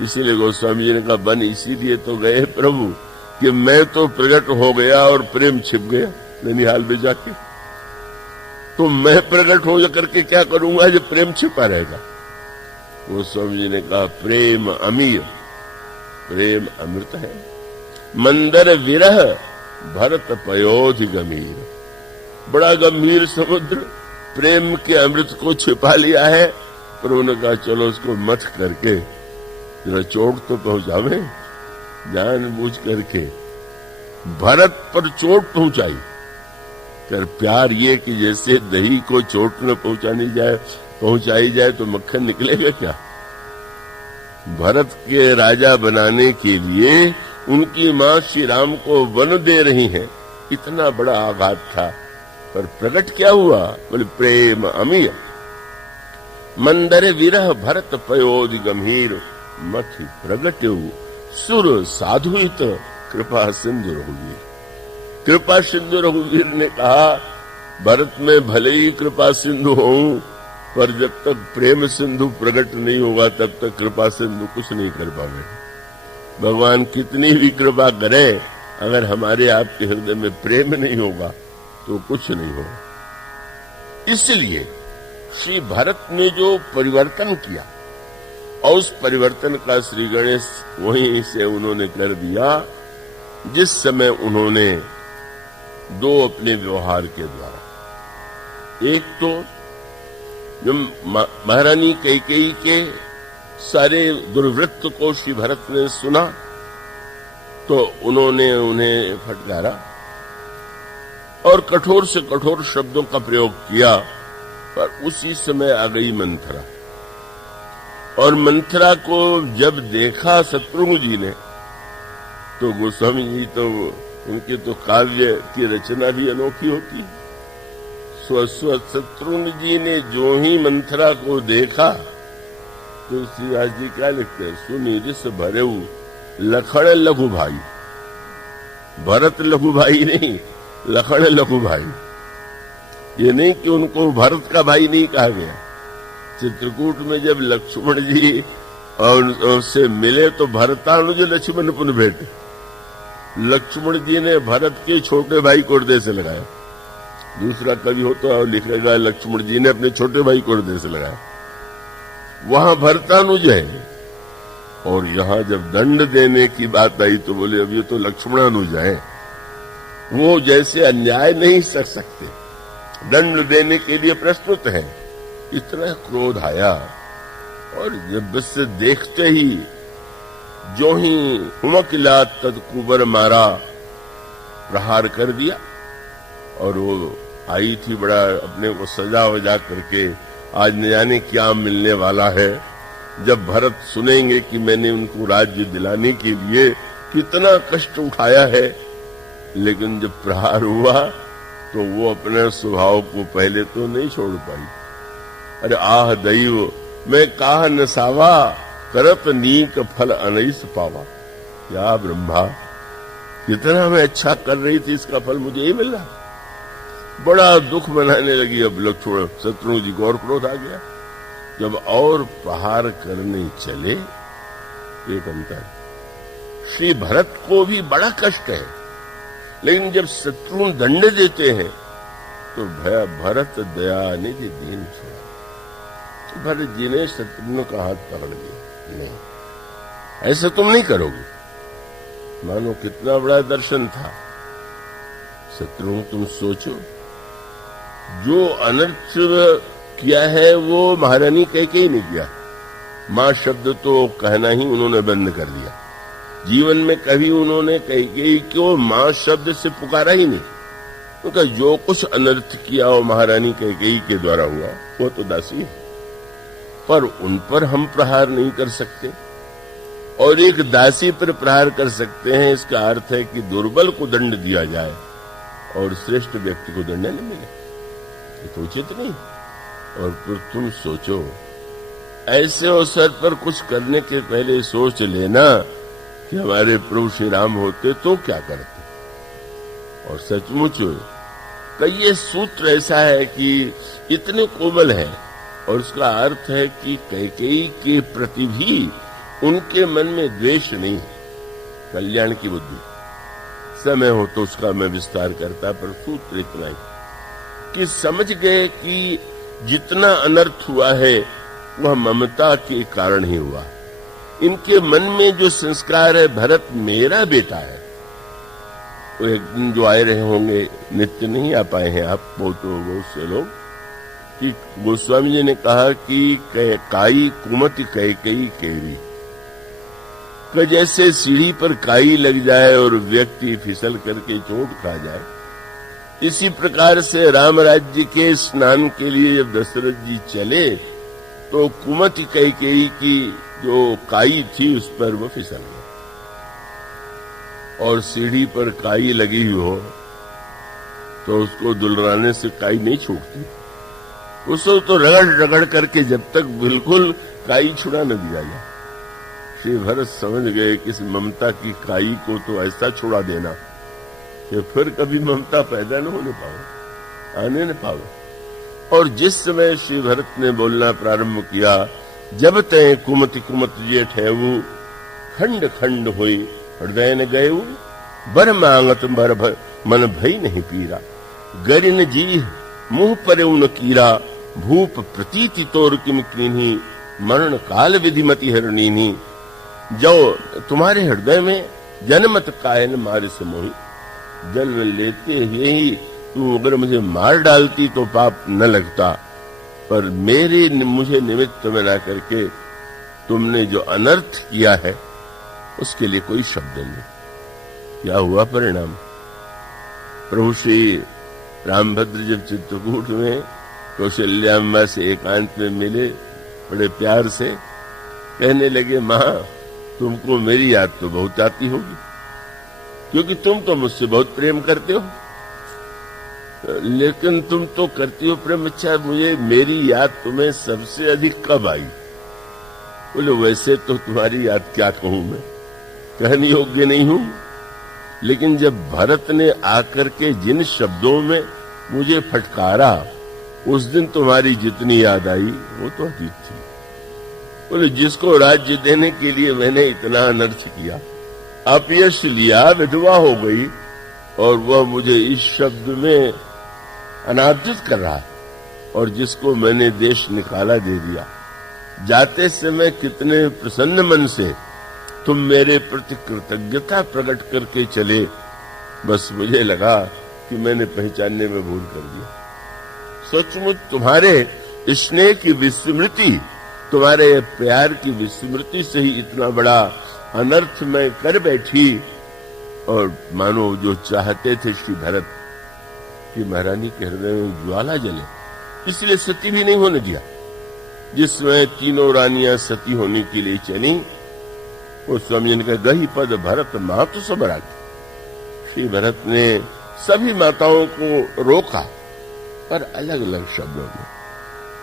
इसीलिए गोस्वामी जी ने कहा, बन इसीलिए तो गए प्रभु कि मैं तो प्रकट हो गया और प्रेम छिप गया ननिहाल में जाके, तो मैं प्रकट हो करके क्या करूंगा जब प्रेम छिपा रहेगा। गोस्वामी जी ने कहा, प्रेम अमीर, प्रेम अमृत है, मंदर विरह भरत पयोधि गंभीर। बड़ा गंभीर समुद्र प्रेम के अमृत को छिपा लिया है, पर उन्होंने कहा चलो उसको मथ करके जरा चोट तो पहुंचावे, जानबूझ करके भरत पर चोट पहुंचाई। कर प्यार ये कि जैसे दही को चोट न पहुंचाई जाए तो मक्खन निकलेगा क्या? भरत के राजा बनाने के लिए उनकी मां श्री राम को वन दे रही हैं, इतना बड़ा आघात था। पर प्रकट क्या हुआ? बोले प्रेम अमीय, मंदर विरह भरत पयोधि गंभीर, मथि प्रगट्यु सुर साधुहित कृपा सिंधु रघुवीर। कृपा सिंधु रघुवीर ने कहा, भरत में भले ही कृपा सिंधु हूं, पर जब तक प्रेम सिंधु प्रकट नहीं होगा तब तक कृपा सिंधु कुछ नहीं कर पावे। भगवान कितनी भी कृपा करे, अगर हमारे आपके हृदय में प्रेम नहीं होगा तो कुछ नहीं होगा। इसलिए श्री भरत ने जो परिवर्तन किया, और उस परिवर्तन का श्री गणेश वहीं से उन्होंने कर दिया जिस समय उन्होंने दो अपने व्यवहार के द्वारा, एक तो जब महारानी कैकेयी के सारे दुर्वृत्त को श्री भरत ने सुना तो उन्होंने उन्हें फटकारा और कठोर से कठोर शब्दों का प्रयोग किया। पर उसी समय आ गई मंथरा, और मंथरा को जब देखा शत्रुघ्न जी ने, तो गोस्वामी जी तो उनके तो काव्य की रचना भी अनोखी होती। शत्रुघ्न जी ने जो ही मंथरा को देखा तो तुलसीदास जी क्या लिखते हैं, सुनी जिस भरेऊ लखड़ लघु भाई। भरत लघु भाई नहीं, लखड़ लघु भाई। ये नहीं कि उनको भरत का भाई नहीं कहा गया। चित्रकूट में जब लक्ष्मण जी और उससे मिले तो भरतानुज लक्ष्मण पुन भेंटे। लक्ष्मण जी ने भरत के छोटे भाई को हृदय से लगाया। दूसरा कवि हो तो लिखेगा लक्ष्मण जी ने अपने छोटे भाई को हृदय से लगाया। वहां भरतानुज है, और यहां जब दंड देने की बात आई तो बोले अब ये तो लक्ष्मणानुज है, वो जैसे अन्याय नहीं कर सकते, दंड देने के लिए प्रस्तुत है। इतना क्रोध आया, और जब बस देखते ही जो ही हुमकिला तद कुबर मारा, प्रहार कर दिया। और वो आई थी बड़ा अपने को सजा वजा करके, आज न जाने क्या मिलने वाला है। जब भरत सुनेंगे कि मैंने उनको राज्य दिलाने के लिए कितना कष्ट उठाया है, लेकिन जब प्रहार हुआ तो वो अपने स्वभाव को पहले तो नहीं छोड़ पाई। अरे आह दैव मैं काह नसावा, करत नीक फल अनैस पावा। या ब्रह्मा, कितना मैं अच्छा कर रही थी, इसका फल मुझे ही मिल रहा। बड़ा दुख मनाने लगी। अब लक्ष्मण शत्रुघ्न जी को और क्रोध आ गया। जब और प्रहार करने चले, एक अंतर, श्री भरत को भी बड़ा कष्ट है, लेकिन जब शत्रुघ्न दंड देते हैं तो भरत दया निधि दीन छोड़ा। तो भरत जी ने शत्रुघ्न का हाथ पकड़ लिया, नहीं ऐसा तुम नहीं करोगे। मानो कितना बड़ा दर्शन था। शत्रुघ्न तुम सोचो, जो अनर्थ किया है वो महारानी कैकेयी नहीं किया। मां शब्द तो कहना ही उन्होंने बंद कर दिया। जीवन में कभी उन्होंने कैकेयी को मां शब्द से पुकारा ही नहीं। उनका जो कुछ अनर्थ किया वो महारानी कैकेयी के द्वारा हुआ, वो तो दासी है, पर उन पर हम प्रहार नहीं कर सकते और एक दासी पर प्रहार कर सकते हैं। इसका अर्थ है कि दुर्बल को दंड दिया जाए और श्रेष्ठ व्यक्ति को दंड न मिले, ये तो उचित नहीं। और फिर तुम सोचो, ऐसे अवसर पर कुछ करने के पहले सोच लेना कि हमारे प्रभु श्री राम होते तो क्या करते। और सचमुच कई ये सूत्र ऐसा है कि इतने कोमल है, और उसका अर्थ है कि कैकेयी के प्रति भी उनके मन में द्वेष नहीं है, कल्याण की बुद्धि। समय हो तो उसका मैं विस्तार करता, पर सूत्र इतना ही कि समझ गए कि जितना अनर्थ हुआ है वह ममता के कारण ही हुआ। इनके मन में जो संस्कार है, भरत मेरा बेटा है, वो एक दिन जो आए रहे होंगे, नित्य नहीं आ पाए हैं आप बहुत से लोग, कि गोस्वामी जी ने कहा कि काई कुमति कैकेयी केवी, कि जैसे सीढ़ी पर काई लग जाए और व्यक्ति फिसल करके चोट खा जाए, इसी प्रकार से राम राज्य के स्नान के लिए जब दशरथ जी चले तो कुमति कैकेयी की जो काई थी उस पर वो फिसल गए। और सीढ़ी पर काई लगी हुई हो तो उसको दुलराने से काई नहीं छूटती, उसको तो रगड़ रगड़ करके जब तक बिल्कुल काई छुड़ा न दिया जाए। श्री भरत समझ गए कि इस ममता की काई को तो ऐसा छुड़ा देना कि फिर कभी ममता पैदा न होने पावे, आने न पावे। और जिस समय श्री भरत ने बोलना प्रारंभ किया, जब तय कुमति कुमत ये ठहू, खंड खंड हुई हृदय न गए, बर मांगत बर मन भई नहीं पीरा, गरिन जी मुंह पर उन कीरा, भूप प्रतीति तोर किम कीन्ही, मरण काल विधिमति हरणीनी। जो तुम्हारे हृदय में जनमत कायन मारे से मोही, जन्म लेते हुए ही तू अगर मुझे मार डालती तो पाप न लगता, पर मुझे निमित्त बना करके तुमने जो अनर्थ किया है उसके लिए कोई शब्द नहीं। क्या हुआ परिणाम? प्रभु श्री रामभद्र जब चित्रकूट में कौशल्याम्बा से एकांत में मिले, बड़े प्यार से कहने लगे, मां तुमको मेरी याद तो बहुत आती होगी, क्योंकि तुम तो मुझसे बहुत प्रेम करते हो, लेकिन तुम तो करती हो प्रेम, अच्छा मुझे मेरी याद तुम्हें सबसे अधिक कब आई? बोले वैसे तो तुम्हारी याद क्या कहूं मैं, कहने योग्य नहीं हूं, लेकिन जब भरत ने आकर के जिन शब्दों में मुझे फटकारा, उस दिन तुम्हारी जितनी याद आई वो तो अधिक थी। बोले जिसको राज्य देने के लिए मैंने इतना अनर्थ किया, अपयश लिया, विधवा हो गई, और वह मुझे इस शब्द में अनादृत कर रहा है, और जिसको मैंने देश निकाला दे दिया। जाते समय कितने प्रसन्न मन से तुम मेरे प्रति कृतज्ञता प्रकट करके चले, बस मुझे लगा कि मैंने पहचानने में भूल कर दिया। सचमुच तुम्हारे स्नेह की विस्मृति, तुम्हारे प्यार की विस्मृति से ही इतना बड़ा अनर्थ मैं कर बैठी। और मानो जो चाहते थे श्री भरत कि महारानी के हृदय में ज्वाला जले, इसलिए सती भी नहीं होने दिया। जिसमें तीनों रानियां सती होने के लिए चली, वो स्वामी जी का गही पद भरत मातु सब राग। श्री भरत ने सभी माताओं को रोका, पर अलग अलग शब्दों में।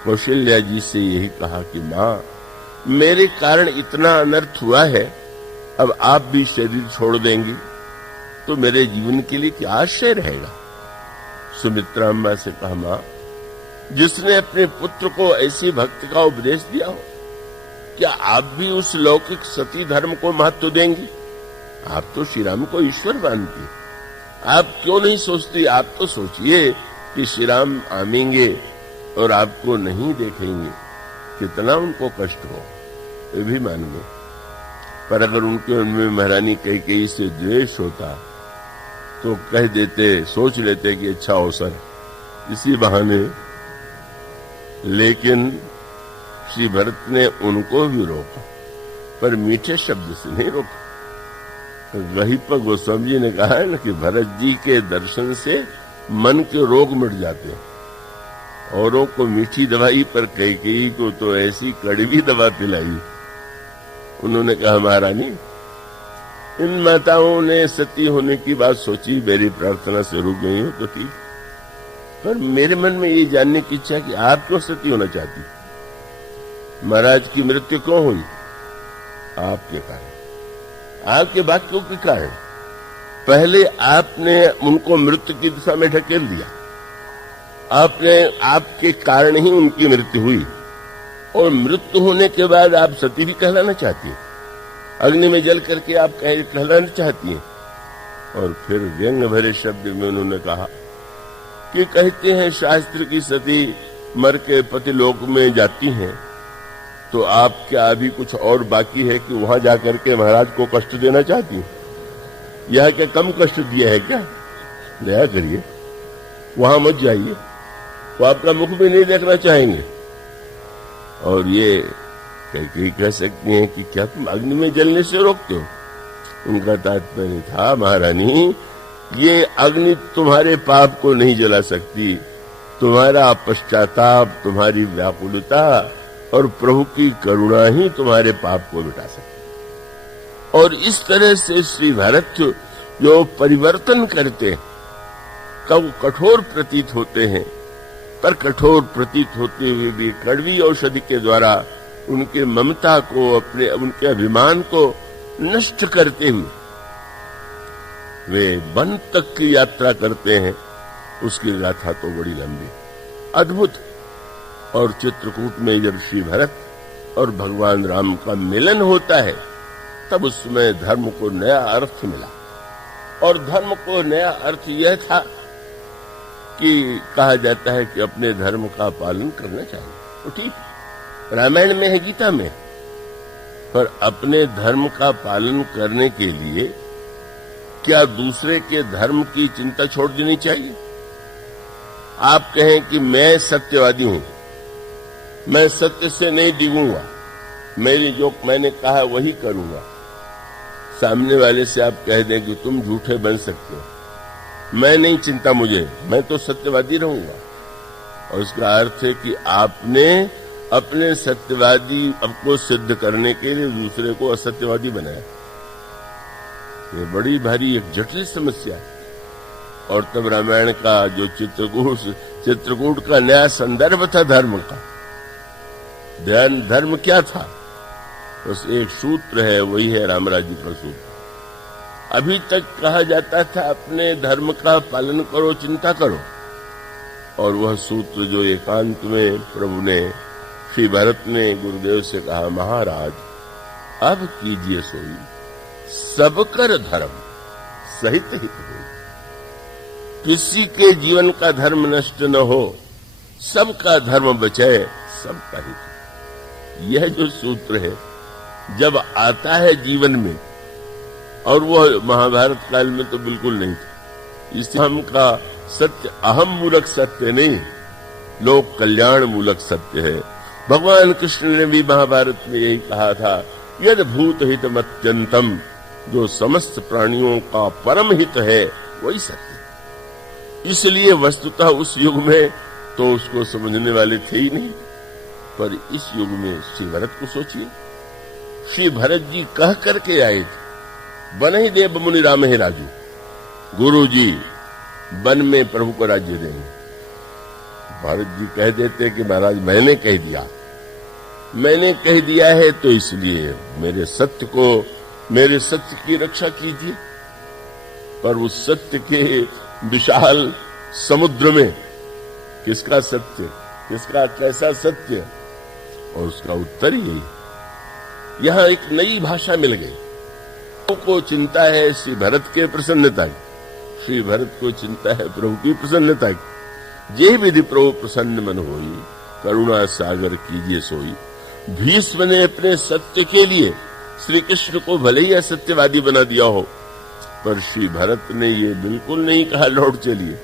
कौशल्या जी से यही कहा कि मां मेरे कारण इतना अनर्थ हुआ है, अब आप भी शरीर छोड़ देंगी तो मेरे जीवन के लिए क्या आश्रय रहेगा? सुमित्रा अम्मा से कहा, मां जिसने अपने पुत्र को ऐसी भक्ति का उपदेश दिया हो, क्या आप भी उस लौकिक सती धर्म को महत्व देंगी? आप तो श्री राम को ईश्वर मानती, आप क्यों नहीं सोचती? आप तो सोचिए कि श्री राम आएंगे और आपको नहीं देखेंगे, कितना उनको कष्ट हो, ये भी मान लो। पर अगर उनके उनमें महारानी कैकेयी से द्वेष होता तो कह देते, सोच लेते कि अच्छा अवसर इसी बहाने, लेकिन श्री भरत ने उनको भी रोका, पर मीठे शब्द से नहीं रोका। वहीं पर गोस्वामी जी ने कहा है ना कि भरत जी के दर्शन से मन के रोग मिट जाते हैं। औरों को मीठी दवाई, पर कैकेयी को तो ऐसी कड़वी दवा पिलाई। उन्होंने कहा, महारानी, इन माताओं ने सती होने की बात सोची, मेरी प्रार्थना से रुक गई हो तो ठीक, पर मेरे मन में ये जानने की इच्छा कि आप क्यों सती होना चाहती? महाराज की मृत्यु क्यों हुई? आपके कारण, आपके वाक्यों के कारण। पहले आपने उनको मृत्यु की दिशा में ढकेल दिया, आपके कारण ही उनकी मृत्यु हुई, और मृत्यु होने के बाद आप सती भी कहलाना चाहती हैं, अग्नि में जल करके आप कहलाना चाहती हैं। और फिर व्यंग भरे शब्द में उन्होंने कहा कि कहते हैं शास्त्र की सती मर के पति लोक में जाती हैं, तो आप क्या अभी कुछ और बाकी है कि वहां जाकर के महाराज को कष्ट देना चाहती हैं? यह क्या कम कष्ट दिया है क्या? दया करिए, वहां मत जाइए, वो आपका मुख भी नहीं देखना चाहेंगे। और ये कह सकती हैं कि क्या तुम अग्नि में जलने से रोकते हो? उनका तात्पर्य था, महारानी, ये अग्नि तुम्हारे पाप को नहीं जला सकती, तुम्हारा पश्चाताप, तुम्हारी व्याकुलता और प्रभु की करुणा ही तुम्हारे पाप को मिटा सकती। और इस तरह से श्री भरत जो परिवर्तन करते हैं, तब कठोर प्रतीत होते हैं, पर कठोर प्रतीत होते हुए भी कड़वी औषधि के द्वारा उनके ममता को, उनके अभिमान को नष्ट करते हुए वे वन तक की यात्रा करते हैं। उसकी गाथा तो बड़ी लंबी, अद्भुत। और चित्रकूट में जब श्री भरत और भगवान राम का मिलन होता है, तब उसमें धर्म को नया अर्थ मिला। और धर्म को नया अर्थ यह था कि कहा जाता है कि अपने धर्म का पालन करना चाहिए, तो ठीक, रामायण में है, गीता में, पर अपने धर्म का पालन करने के लिए क्या दूसरे के धर्म की चिंता छोड़ देनी चाहिए? आप कहें कि मैं सत्यवादी हूं, मैं सत्य से नहीं डिगूंगा, मेरी जो मैंने कहा वही करूंगा। सामने वाले से आप कह दें कि तुम झूठे बन सकते हो, मैं नहीं चिंता मुझे, मैं तो सत्यवादी रहूंगा। और उसका अर्थ है कि आपने अपने सत्यवादी को सिद्ध करने के लिए दूसरे को असत्यवादी बनाया। ये बड़ी भारी एक जटिल समस्या है। और तब रामायण का जो चित्रकूट का नया संदर्भ था धर्म का, धर्म क्या था? बस एक सूत्र है, वही है रामराज्य का सूत्र। अभी तक कहा जाता था अपने धर्म का पालन करो, चिंता करो, और वह सूत्र जो एकांत में प्रभु ने, श्री भरत ने गुरुदेव से कहा, महाराज अब कीजिए सोई, सब कर धर्म सहित हित हो। किसी के जीवन का धर्म नष्ट न हो, सबका धर्म बचे, सबका हित। यह जो सूत्र है जब आता है जीवन में, और वह महाभारत काल में तो बिल्कुल नहीं था। इस हम का सत्य अहम मूलक सत्य नहीं, लोक कल्याण मूलक सत्य है। भगवान कृष्ण ने भी महाभारत में यही कहा था, यद भूत हित मत्यंतम, जो समस्त प्राणियों का परम हित है वही सत्य। इसलिए वस्तुतः उस युग में तो उसको समझने वाले थे ही नहीं, पर इस युग में श्री भरत को सोचिए, श्री भरत जी कह करके आए थे, बन ही देव मुनि राम है राजू, गुरु जी वन में प्रभु को राज्य देंगे। भरत जी कह देते कि महाराज मैंने कह दिया है, तो इसलिए मेरे सत्य की रक्षा कीजिए। पर उस सत्य के विशाल समुद्र में किसका सत्य, किसका कैसा सत्य? और उसका उत्तर यही, यहां एक नई भाषा मिल गई। को चिंता है श्री भरत के प्रसन्नता की, श्री भरत को चिंता है प्रभु की प्रसन्नता की। जे विधि प्रभु प्रसन्न मन होई, करुणा सागर कीजिए सोई। भीष्म ने अपने सत्य के लिए श्री कृष्ण को भले ही असत्यवादी बना दिया हो, पर श्री भरत ने ये बिल्कुल नहीं कहा लौट चलिए।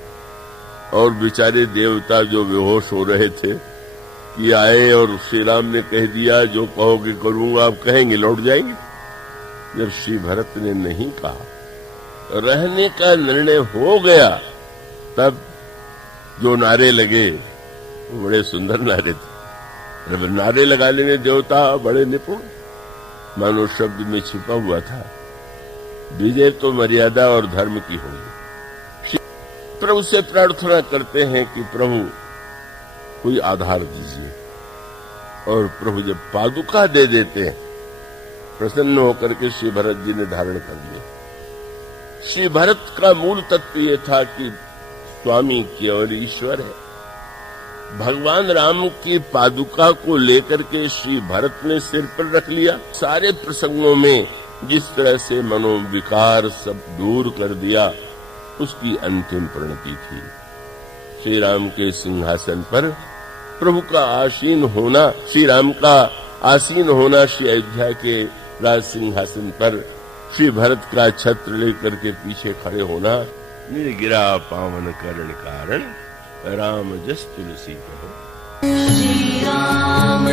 और बेचारे देवता जो बेहोश हो रहे थे कि आए और श्री राम ने कह दिया जो कहोगे करूंगा, आप कहेंगे लौट जाएंगे। जब श्री भरत ने नहीं कहा, रहने का निर्णय हो गया, तब जो नारे लगे वो बड़े सुंदर नारे थे। नारे लगाने में देवता बड़े निपुण, मानो शब्द में छिपा हुआ था, विजय तो मर्यादा और धर्म की होगी। प्रभु से प्रार्थना करते हैं कि प्रभु कोई आधार दीजिए, और प्रभु जब पादुका दे देते हैं, प्रसन्न होकर के श्री भरत जी ने धारण कर लिए। श्री भरत का मूल तत्व ये था कि स्वामी केवल ईश्वर है। भगवान राम की पादुका को लेकर के श्री भरत ने सिर पर रख लिया। सारे प्रसंगों में जिस तरह से मनोविकार सब दूर कर दिया, उसकी अंतिम परिणति थी। श्री राम के सिंहासन पर प्रभु का आसीन होना, श्री राम का आसीन होना, श्री अयोध्या के राज सिंहासन पर श्री भरत का छत्र लेकर के पीछे खड़े होना, निर्गिरा पावन करण कारण राम जस तुलसी कहो। श्री राम